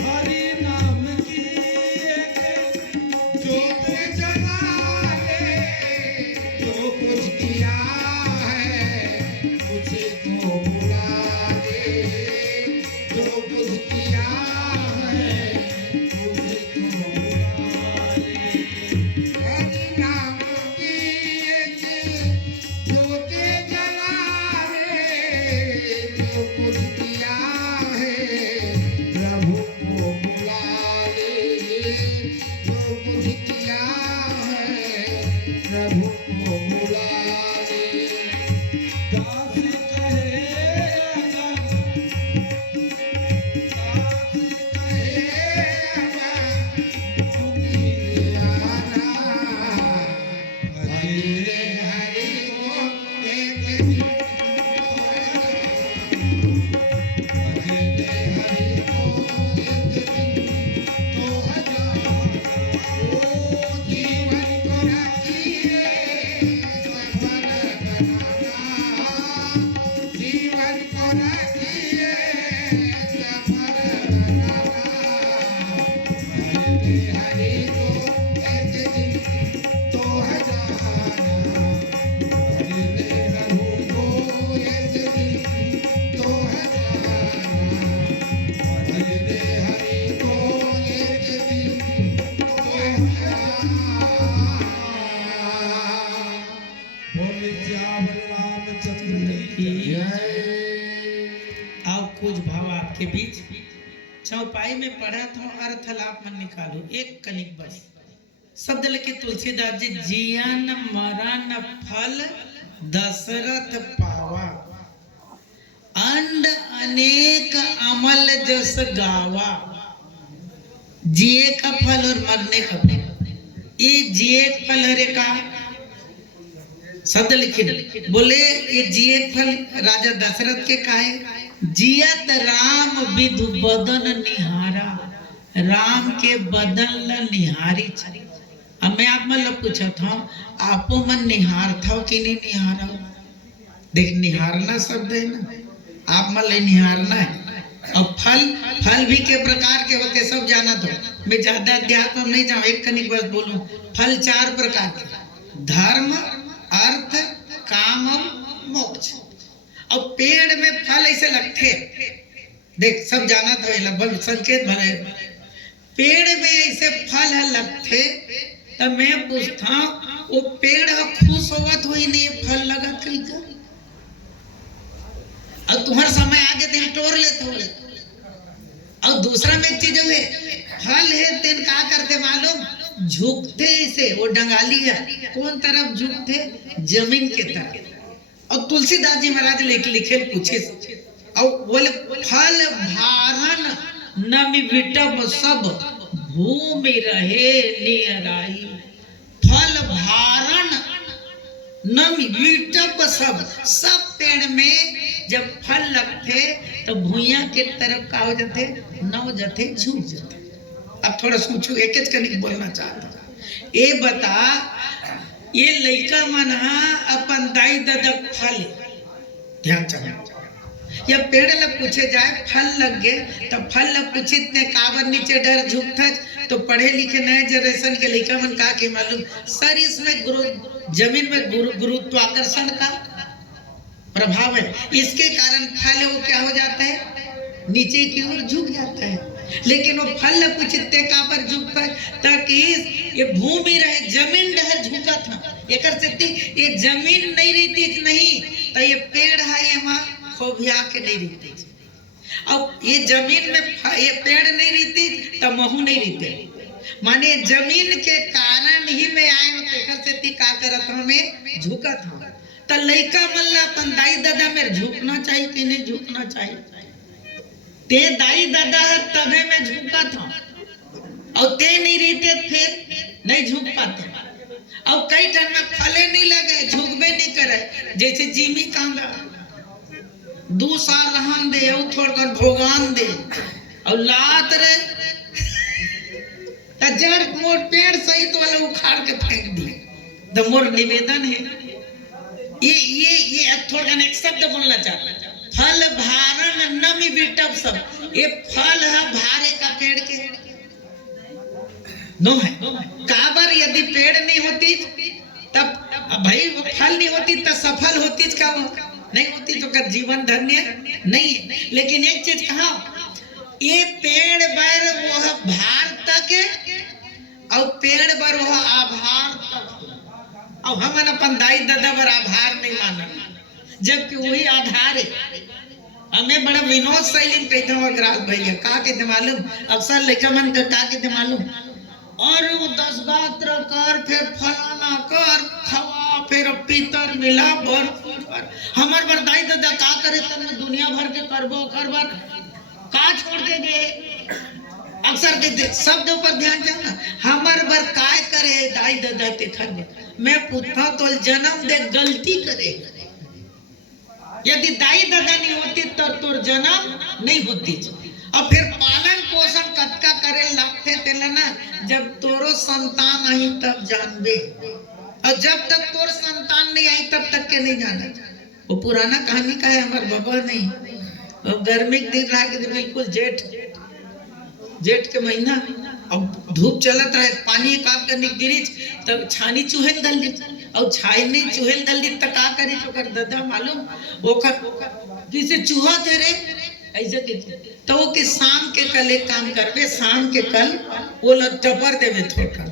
हरि नाम की एक जोत जला ले, जो कुछ किया है मुझे तो बुला दे, जो कुछ किया है मुझे तो बुला दे। हरि नाम की एक जोत जला ले, जो कुछ किया है प्रभु को बुला ले, जो कुछ किया है प्रभु को बुला ले। दास कहेगा, दास कहेगा मुझे आना, भजले हरि को एक दिन तो है जाना, भजले हरि को एक दिन तो है जाना। ओ जीवन को रखिए सफल बनाना, जीवन को रखिए सफल बनाना, भजले हरि को एक दिन तो है जाना, भजले प्रभु को एक दिन तो है जाना, भजले हरि को एक दिन तो है जाना। बोले श्याम रामचंद्र की जय। आओ कुछ भाव आपके बीच चौपाई में पढ़ा था, अर्थ लाभ मन निकालो एक कनिक बस। शब्द लिखे तुलसीदास जी, जियन मरण फल दशरथ पावा, अंड अनेक अमल जस गावा। जिए का फल और मरने का फल, ये जिए का फल हरे का शब्द लिखे बोले, ये जिए का फल राजा दशरथ के का है, जियत राम विधु बदन निहारा, राम के बदन ल निहारी। अब मैं आप मतलब पूछा था, आपो मन निहार था कि नहीं निहारा? देख निहारना शब्द है ना, आप मन ले निहारना है। और फल, फल भी के प्रकार के होते सब जाना तो मैं ज्यादा अध्यात्म नहीं जाऊँ, एक कनिक बस बोलूं। फल 4 प्रकार के, धर्म, अर्थ, काम और मोक्ष। और पेड़ में फल ऐसे लगते, देख सब जाना था लगभग संकेत भले, पेड़ में ऐसे फल है लगते। तब मैं पूछता वो पेड़ खुश होवत हो ही नहीं, फल लगा कहीं का, और तुम्हारा समय आगे दिन तोड़ लेते हो। और दूसरा में एक चीज है, फल है तेन का करते मालूम, झुकते ऐसे, वो डंगाली है कौन तरफ झुकते, जमीन के तरफ। और तुलसीदास जी महाराज लिखे पूछे, और बोले फल भारण नमि विटब सब, भूमि रहे नियराई। फल भारण नमि विटब सब, सब पेड़ में जब फल लगते तो भूया के तरफ का हो जाते, नौ जाते, झुक जाते। अब थोड़ा सोचो, एक एक करके बोलना चाहता। ये बता, ये लइका मन हा अपन दाई दादा फल ध्यान चला, या पेड़ ला पूछे जाए फल लग गए तो फल ला पूछित ने काबर नीचे डर झुकता तो पढ़े लिखे नए जनरेशन के लड़का मन का के मालूम सर इसमें जमीन में गुरुत्वाकर्षण का प्रभाव है, इसके कारण फल है वो क्या हो जाता है नीचे की ओर झुक जाता है। लेकिन वो फल ला पूछित ते काबर झुकता है ताकि ये भूमि रहे जमीन डहर झुका था एकर से ये जमीन नहीं रहती नहीं तो ये पेड़ है यहाँ खोभिया के नहीं रहती। अब ये जमीन में ये पेड़ नहीं रहती तो महू नहीं रहते माने जमीन के कारण ही में आए एकर से का करत हमें झुका था तो लइका मन ला अपन दाई दादा में झुकना चाहिए कि नहीं झुकना चाहिए। ते दाई दादा तबे में झुका था और ते नहीं रहते फिर नहीं झुक पाते। अब कई टन में फले नहीं लगे झुकबे नहीं करे जैसे जिमी कांदा 2 साल रहन दे और थोड़ कर भोगान दे और लात रे जड़ मोर पेड़ सहित वाला उखाड़ के फेंक दिए। तो मोर निवेदन है ये थोड़ा एक शब्द बोलना चाहता फल भारण नमी बिटब सब ये फल है भारे का पेड़ के नो है काबर यदि पेड़ नहीं होती तब भाई वो फल नहीं होती तो सफल होती का नहीं होती तो कर जीवन धन्य नहीं है। लेकिन एक चीज कहा ये पेड़ बर वो भार तक और पेड़ बर वो आभार तक और हम अपन दाई दादा बर आभार नहीं माना जबकि वही आधार है। हमें बड़ा विनोद शैली में कहते हैं अग्राल भैया का कहते मालूम अक्सर लड़का मन का कहते मालूम और वो 10 गात्र कर फिर फलाना कर खवा फिर पीतर मिला भर हमार बर दाई दादा का करे तब दुनिया भर के करबो करबर का छोड़ के गए अक्सर के शब्द ऊपर ध्यान जाना हमार बर काय करे दाई दादा ते खन मैं पूछता तो जन्म दे गलती करे यदि दाई दादा नहीं होती तो तोर जन्म नहीं होती और फिर पालन पोषण कतका करे लगते तेला ना जब तोरो संतान आई तब जानबे और जब तक तोर संतान नहीं आई तब तक के नहीं जाना। वो पुराना कहानी का है हमारे बाबा नहीं और गर्मी के दिन रहा के बिल्कुल जेठ के महीना और धूप चलत रहे पानी काम करने गिरी तब छानी चूहेल दल दी और छानी चूहेल दल दी तक का करी तो कर दादा मालूम वो किसे चूहा थे रे ऐसे तो वो कि शाम के कल एक काम करबे शाम के कल वो टपर देवे थोड़ा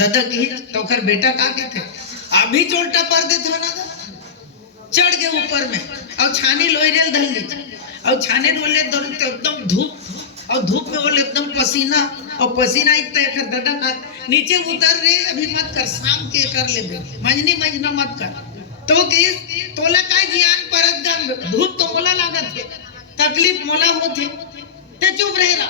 दादा की तो कर बेटा का के थे अभी जो टपर दे था ना चढ़ गए ऊपर में और छानी लोहरेल दल दी और छाने रोले एकदम धूप और धूप में वो एकदम पसीना और पसीना इतना दादा का नीचे उतर रे अभी मत कर शाम के कर ले मजना मत कर तो तोला का ज्ञान परत गम धूप तो मोला लागत है तकलीफ मोला होते ते चुप रहेला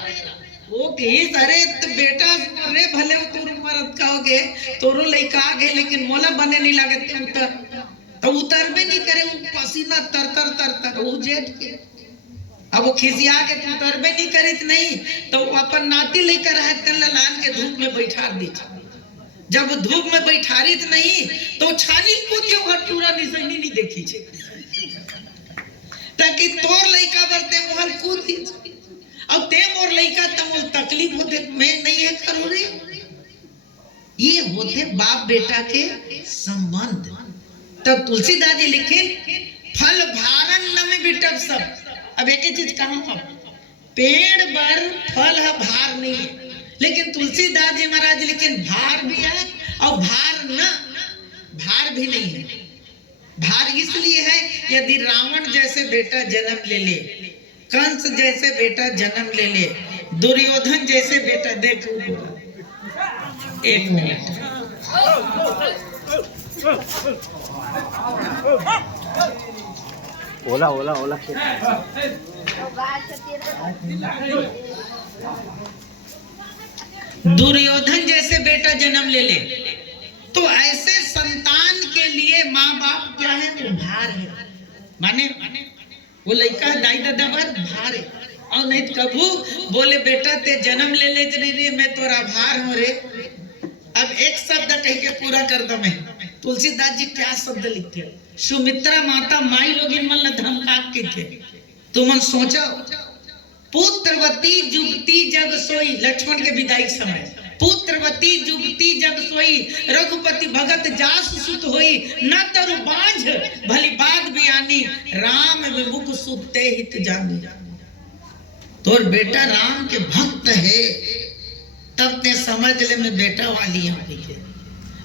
वो कहिस अरे तो बेटा रे भले तोर मरद कहोगे तोरो लइका गए लेकिन मोला बने नहीं लागत उतर तो उतरबे नहीं करे पसीना तर तर तर तर वो जेठ के अब वो खिसिया के उतरबे नहीं करित नहीं तो अपन नाती लेकर है तन लान के धूप में बैठा दी जब धूप में बैठारित नहीं तो छानी कूद के हटूरा निशानी नहीं देखी छे ताकि तोर लइका बरते मोहल कूद दी अब ते मोर लइका तमोल तकलीफ होते मैं नहीं है करो रे ये होते बाप बेटा के संबंध। तब तुलसीदास जी लिखे फल भारन न में बिटब सब। अब एक ही चीज कहा हम पेड़ बर फल है भार नहीं है लेकिन तुलसीदास जी महाराज लेकिन भार भी है और भार भी नहीं है। भार इसलिए है यदि रावण जैसे बेटा जन्म ले ले कंस जैसे बेटा जन्म ले ले दुर्योधन जैसे बेटा देखो एक मिनट ओला ओला ओला दुर्योधन जैसे बेटा जन्म ले ले तो ऐसे संतान के लिए माँ बाप क्या है वो भार है माने वो लड़का दाई दादा पर भार है और नहीं कबू बोले बेटा ते जन्म ले ले नहीं रे मैं तोरा भार हूँ रे। अब एक शब्द कह के पूरा कर दो मैं तुलसीदास जी क्या शब्द लिखते सुमित्रा माता माई लोग इन मन धमका के थे तुम सोचो, पुत्रवती जुगती जग सोई, लक्ष्मण के विदाई समय, पुत्रवती जुगती जग सोई, रघुपति भगत जास सुत होई, न तरु बांझ भली बात बयानी, राम विमुख सुते हित जानी। तोर बेटा राम के भक्त है, तब ते समझ ले मैं बेटा वाली हूँ।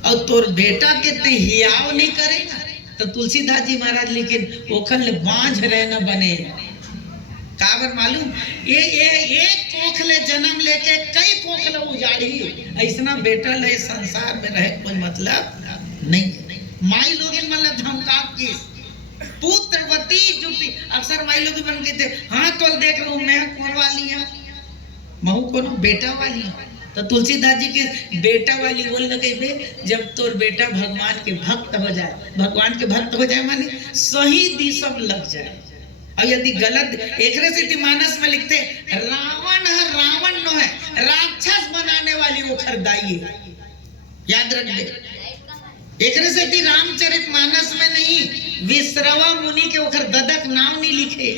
और तोर बेटा के ते हियाव नहीं करेगा तो तुलसीदास जी महाराज लेकिन ओखल बांझ रहे न बने। काबर मालूम, ये एक कोखले जन्म लेके कई कोखले उजाड़ी, ऐसा बेटा ले संसार में रहे कोई मतलब नहीं। माई लोग मतलब धमका की पुत्रवती जुटी, अक्सर माई लोग बन के थे, हाँ तो देख रहा हूँ मैं कौन वाली है, महू कौन बेटा वाली है। तो तुलसीदास जी के बेटा वाली बोल लगे, जब तोर बेटा भगवान के भक्त हो जाए, भगवान के भक्त हो जाए माने सही दिशा लग जाए। और यदि गलत एक मानस में लिखते रावण है, रावण नो है, राक्षस बनाने वाली वो खरदाई है, याद रख दे। एक रामचरित मानस में नहीं, विश्रवा मुनि के ओखर ददक नाम नहीं लिखे।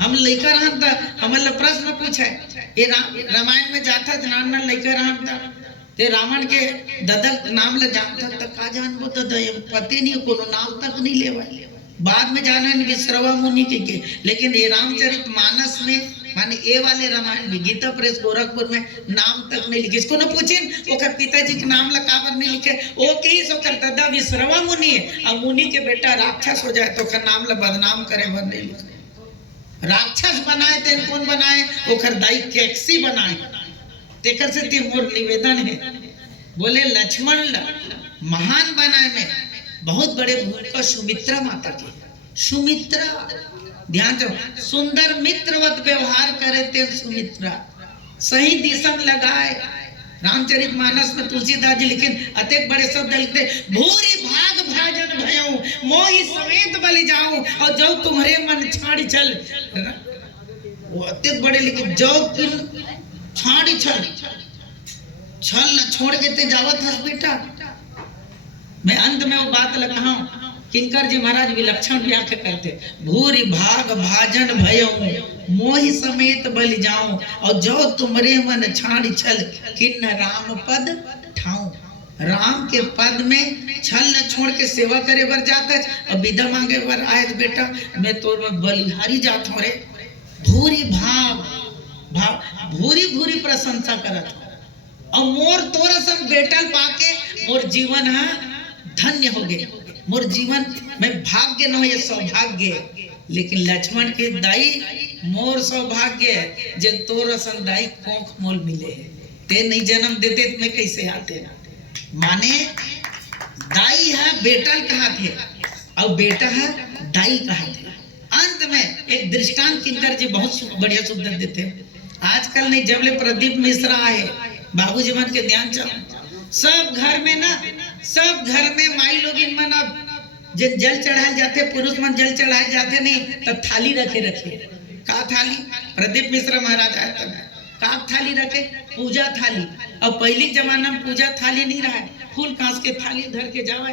हम लेकर हमारे प्रश्न पूछे, ये रामायण में जाता नाना लेकर ते रावण के ददक नाम ले जानता तक का जानबो तो पति नहीं, कोनो नाम तक नहीं लेवा, बाद में जाना है विश्रवा मुनि के लेकिन ये रामचरित मानस में माने ए वाले रामायण में गीता प्रेस गोरखपुर में नाम तक नहीं लिखे। इसको न पूछे ओकर पिताजी के नाम लकाबर नहीं लिखे, ओ कही ओकर दादा विश्रवा मुनि है, अब मुनि के बेटा राक्षस हो जाए तो ओकर नाम ला बदनाम करे बर नहीं लिखे। राक्षस बनाए तेन कौन बनाए, ओकर दाई कैक्सी बनाए। तेकर से ती मोर निवेदन है, बोले लक्ष्मण ला महान बनाए में बहुत बड़े भूमिका सुमित्रा माता की। सुमित्रा ध्यान दो, सुंदर मित्रवत व्यवहार करे ते सुमित्रा, सही दिशा में लगाए। रामचरित मानस में तुलसीदास जी लिखे अतेक बड़े शब्द लिखते, भूरी भाग भाजन भयऊ मोहि समेत बलि जाऊं, और जो तुम्हारे मन छाड़ी चल, वो अतेक बड़े लिखे, जो तुम छाड़ी चल छल न छोड़ के ते जावत हस बेटा। मैं अंत में वो बात लगा हूं, किंकर जी महाराज विलक्षण व्याख्या करते, भूरि भाग भाजन भयऊ मोहि समेत बलि जाऊं, और जो तुमरे मन छाड़ी छल किन्न राम पद ठाऊं। राम के पद में छल न छोड़ के सेवा करे बर जाता है, और विदा मांगे बर आए बेटा मैं तोर में बलिहारी जात हूं रे। भूरि भाग भूरी भूरी प्रशंसा करत हूं, और मोर तोरा सब बेटल पाके मोर जीवन है धन्य हो गए, मोर जीवन में भाग्य न हो ये सौभाग्य। लेकिन लक्ष्मण के दाई मोर सौभाग्य है जे तोर सन दाई कोख मोल मिले है, ते नहीं जन्म देते तो मैं कैसे आते। माने दाई है बेटल कहा थे, और बेटा है दाई कहा थे। अंत में एक दृष्टांत किंकर जी बहुत बढ़िया सुंदर देते। आजकल नहीं, जबले प्रदीप मिश्रा आए बाबूजी मन के ध्यान चल, सब घर में ना, सब घर में माई लोग इन मन अब जल चढ़ाए जाते, पुरुष मन जल चढ़ाए जाते नहीं तब थाली रखे का थाली। प्रदीप मिश्रा महाराज आए तब का थाली रखे, पूजा थाली। अब पहली जमाना में पूजा थाली नहीं रहा, फूल कांस के थाली धर के जावे,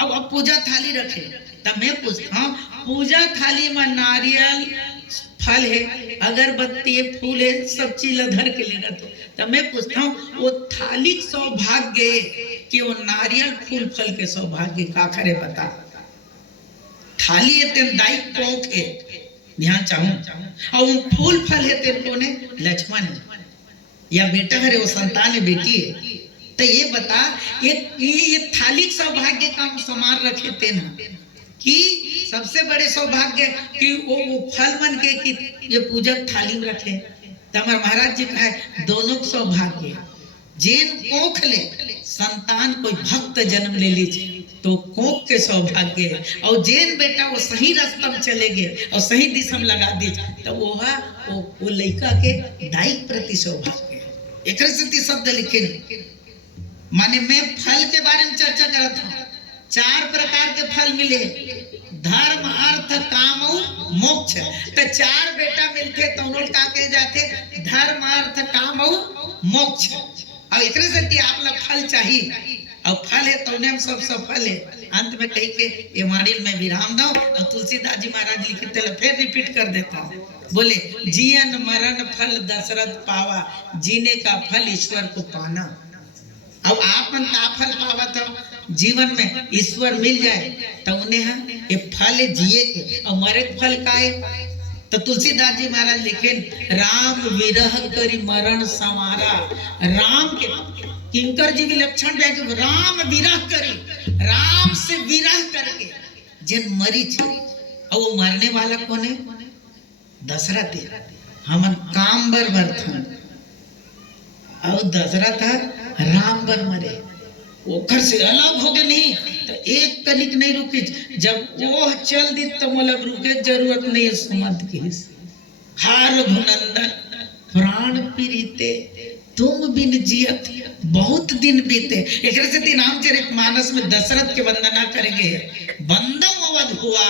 अब पूजा थाली रखे। तब मैं पूछता हूँ, पूजा थाली में नारियल फल है, अगरबत्ती है, फूल है, सब चीज धर के लेना। तो मैं पूछता हूँ, वो थाली सौभाग्य कि वो नारियल फूल फल के सौभाग्य का करे बता। थाली है तेन दाई कोख है, ध्यान चाहूं, और वो फूल फल है तेन को ने लक्ष्मण है या बेटा है, वो संतान है, बेटी है। तो ये बता, ये थाली सौभाग्य का समार रखे तेन कि सबसे बड़े सौभाग्य कि वो फल मन के कि ये पूजक थाली में रखे। तो हमारे महाराज जी का है दोनों सौभाग्य, जेन कोख ले संतान कोई भक्त जन्म ले लीजिए तो कोख के सौभाग्य है, और जेन बेटा वो सही रास्ता में चलेगे और सही दिशा में लगा दीजिए तो वो लड़का के दाई प्रति सौभाग्य है। एक शब्द लिखे माने मैं फल के बारे में चर्चा करता हूँ। 4 प्रकार के फल मिले, धर्म अर्थ काम और मोक्ष। तो 4 बेटा मिलते तो उन्होंने का कहे जाते धर्म अर्थ काम और मोक्ष। अब एक आप फल चाहिए, और फल है तो उन्हें सब सफल है। अंत में कही के ये वाणी में विराम दो और तुलसीदास जी महाराज लिखते फिर रिपीट कर देता हूँ। बोले जीवन मरण फल दशरथ पावा, जीने का फल ईश्वर को पाना। अब आप मन का फल पावा तो जीवन में ईश्वर मिल जाए तो उन्हें ये फल जिए के और मरे के फल का है। तो तुलसीदास जी महाराज लिखे राम विरह करी मरण संवारा। राम के किंकर जी विलक्षण है, राम विरह करी, राम से विरह करके जिन मरी थी। और वो मरने वाला कौन है? दशरथ है। हमन काम बर बरथन और दशरथ राम बर मरे, ओकर से अलग हो गए नहीं तो एक कनिक नहीं रुकी। जब वो चल दी तो मतलब रुके जरूरत नहीं है। सुमंत की हार भुनंदन प्राण पीरीते, तुम बिन जियत बहुत दिन बीते। एक से रामचरितमानस में दशरथ के वंदना करेंगे। बंदम अवध हुआ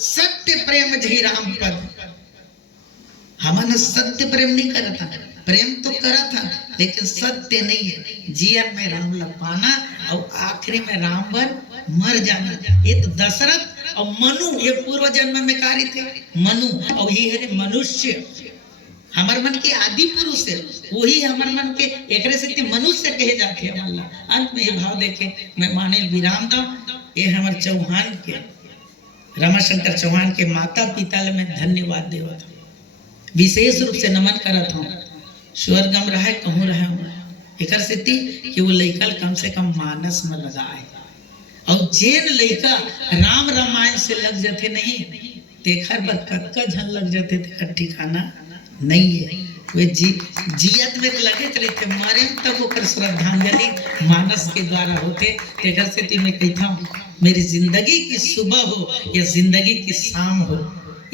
सत्य प्रेम जही राम पद। हमने सत्य प्रेम नहीं करा था, प्रेम तो करा था लेकिन सत्य नहीं है। जीवन में राम लग पाना और आखिरी में राम बर मर जाना। ये तो दशरथ और मनु ये पूर्व जन्म में कार्य थे। मनु और ये है मनुष्य, हमार मन के आदि पुरुष है। वही हमार मन के एक से मनुष्य कहे जाते हैं। अल्लाह अंत में ये भाव देखे मैं माने विराम दो। ये हमारे चौहान के रमाशंकर चौहान के माता पिता ले मैं धन्यवाद देवत हूँ, विशेष रूप से नमन करत हूँ। स्वर्गम रहा कहूँ रहा एक स्थिति कि वो लइकल कम से कम मानस में लगा है। और जेन लइका राम रामायण से लग जाते नहीं तेखर बर कक्का झन लग जाते थे ठिकाना नहीं है। वे जियत में लगे चले थे, मरे तब वो श्रद्धांजलि मानस के द्वारा होते। तेखर स्थिति में कहता हूँ मेरी जिंदगी की सुबह हो या जिंदगी की शाम हो,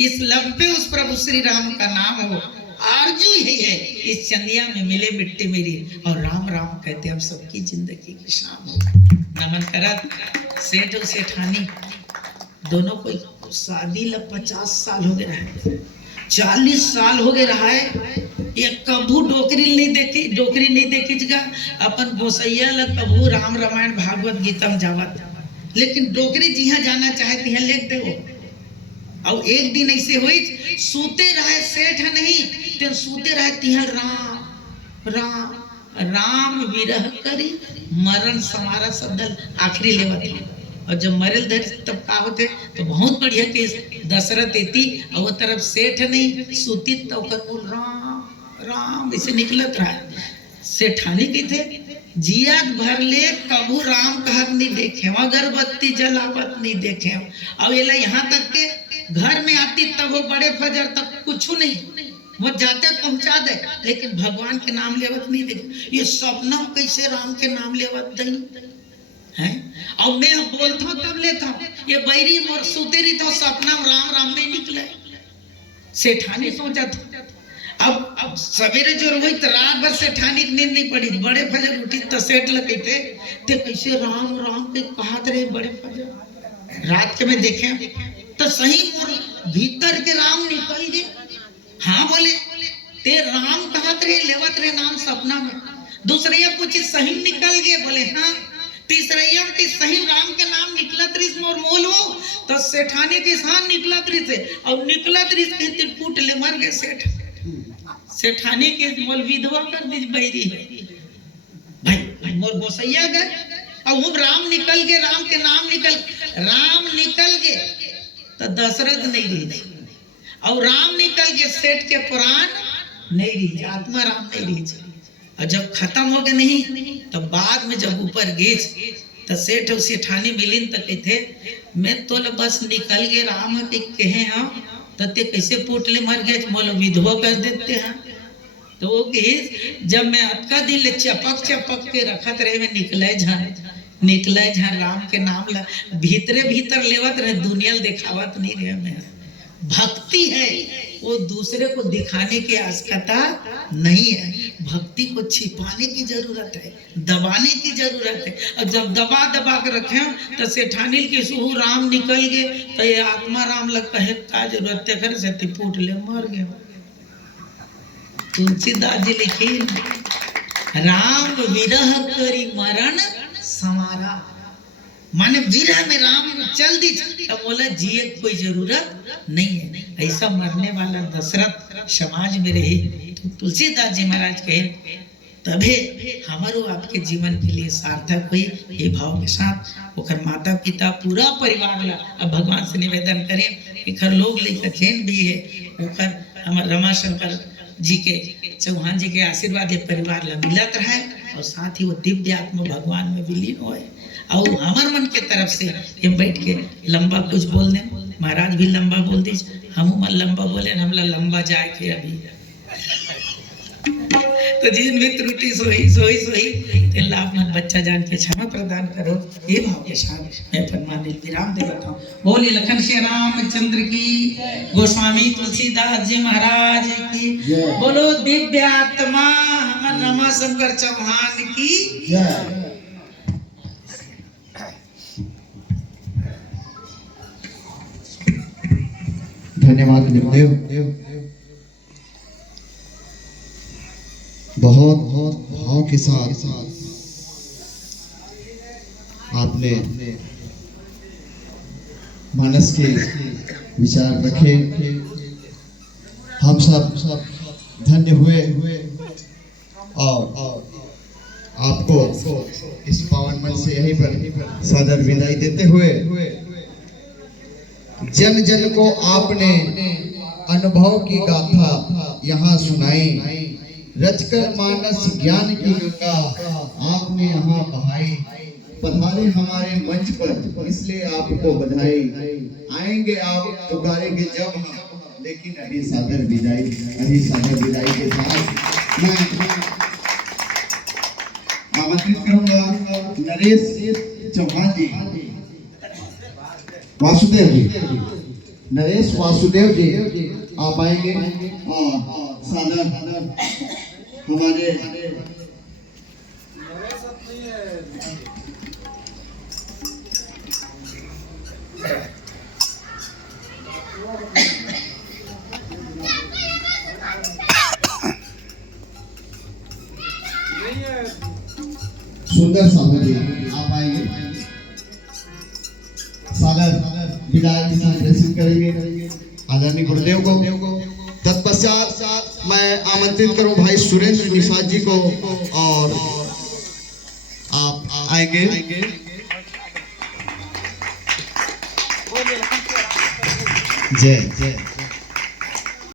इस लब पे उस प्रभु श्री राम का नाम हो। आरजू यही है इस चंदिया में मिले मिट्टी मेरी और राम राम कहते हम सबकी जिंदगी की शाम हो। नमन करत सेठ और सेठानी दोनों को शादी ला 50 साल हो गए रहा है, 40 साल हो गए रहा है। ये कभू डोकरी नहीं देखी जगह अपन गोसैया ला कभू राम रामायण भागवत गीता में जावत, लेकिन डोकरी जिहाँ जाना चाहे तिहाँ लिख दे वो। और एक दिन ऐसे हुई सूते रहे सेठ नहीं तो सूते रहे तिहाँ राम राम राम विरह करी मरण समारा शब्द आखिरी लेवत। और जब मरल धर तब का होते तो बहुत बढ़िया के दशरथ एती और वो तरफ सेठ नहीं सूती तो राम राम ऐसे निकलत रहा। सेठानी की थे जियात भर ले कबू राम कहत नहीं देखे, अगरबत्ती जलावत नहीं देखे। अब ये यहाँ तक के घर में आती तब वो बड़े फजर तक कुछ नहीं, वो जाते पहुंचा दे लेकिन भगवान के नाम लेवत नहीं देखे। ये सपना कैसे राम के नाम लेवत दई है। और मैं बोलता तब लेता ये बैरी मोर सुते रही तो सपना राम राम में निकले। सेठानी सोचा था अब सवेरे जो हुई तो रात भर सेठानी की नींद नहीं पड़ी, बड़े फजर उठी तो सेठ लगे थे ते कैसे राम राम के कहत रहे बड़े फजर। रात के में देखे तो सही मोर भीतर के राम निकल गए। हाँ बोले ते राम कहत रहे लेवत रहे नाम सपना में। दूसरे पूछे सही निकल गए, बोले हाँ। तीसरे के सही राम के नाम निकलत रही मोर मोल हो तो सेठानी के साथ निकलत रही से और निकलत रही के त्रिपुट ले मर गए सेठ। सेठानी के मोल विधवा कर दी बैरी भाई मोर गोसैया गए और वो राम निकल गए, राम के नाम निकल गए तो दशरथ नहीं रही और राम निकल गए सेठ के पुराण नहीं रही, आत्मा राम नहीं रही। और जब खत्म हो गए नहीं तो बाद में जब ऊपर गए तो सेठ और सेठानी मिलीन तो कहते मैं तो बस निकल गए राम के कहे हाँ तो ते कैसे पोटले मर गए मोल विधवा कर देते हैं। तो वो कहे जब मैं अतका दिन चपक के रखत रहे मैं निकले झा राम के नाम ला भीतरे भीतर लेवत रहे, दुनिया दिखावत नहीं रहे। मैं भक्ति है वो दूसरे को दिखाने की आवश्यकता नहीं है, भक्ति को छिपाने की जरूरत है, दबाने की जरूरत है। और जब दबा कर रखे तो सेठानी के सुहू राम निकल गए तो ये आत्मा राम लग कहे का जरूरत है कर से फूट ले मर गए। तुलसीदास जी लिखी राम विरह करी मरण समारा। माने वीरा में राम चल दी, तब बोला जिए कोई जरूरत नहीं है। ऐसा मरने वाला दशरथ समाज में रहे तो तुलसीदास जी महाराज कहे तबे हमारो आपके जीवन के लिए सार्थक हुई। ये भाव के साथ ओकर माता पिता पूरा परिवार ला अब भगवान से निवेदन करें, एकर लोग लेकर जैन भी है ओकर हमार रमाशंकर जी के चौहान जी के आशीर्वाद ये परिवार ला मिलत रहे और साथ ही वो दिव्य आत्मा भगवान में विलीन होए। और हमार मन के तरफ से हम बैठ के लंबा कुछ बोल दें, महाराज भी लंबा बोल दीज, हम मन लंबा बोले, हमला लंबा जाए के अभी तो जिन भी त्रुटि सोई सोई सोई तेला अपना बच्चा जान के क्षमा प्रदान करो। ये भाव के साथ मैं फरमाने विराम दे रखा हूँ। बोले लखन श्री रामचंद्र की, गोस्वामी तुलसीदास जी महाराज की, बोलो दिव्य आत्मा हमार रमाशंकर चौहान की। धन्यवाद गुरुदेव, बहुत बहुत भाव के साथ आपने मानस के विचार रखे। हम सब धन्य हुए और आपको इस पावन मन से यहीं पर सादर विदाई देते हुए जन जन को आपने अनुभव की गाथा यहाँ सुनाई, रचकर मानस ज्ञान की गंगा आपने यहाँ बहाई। पधारे हमारे मंच पर इसलिए आपको बधाई, आएंगे आप पुकारेंगे जब हम, लेकिन अभी सादर विदाई के साथ मैं आमंत्रित करूंगा नरेश चौहान जी, वासुदेव जी, नरेश वासुदेव जी आप आएंगे और सादर हमारे सुंदर साहब जी आप आएंगे, सादर विदाई के साथ रिसीव करेंगे आदरणीय गुरुदेव को। तत्पश्चात मैं आमंत्रित करूं भाई सुरेंद्र निषाद जी को और आप आएंगे। जय जय।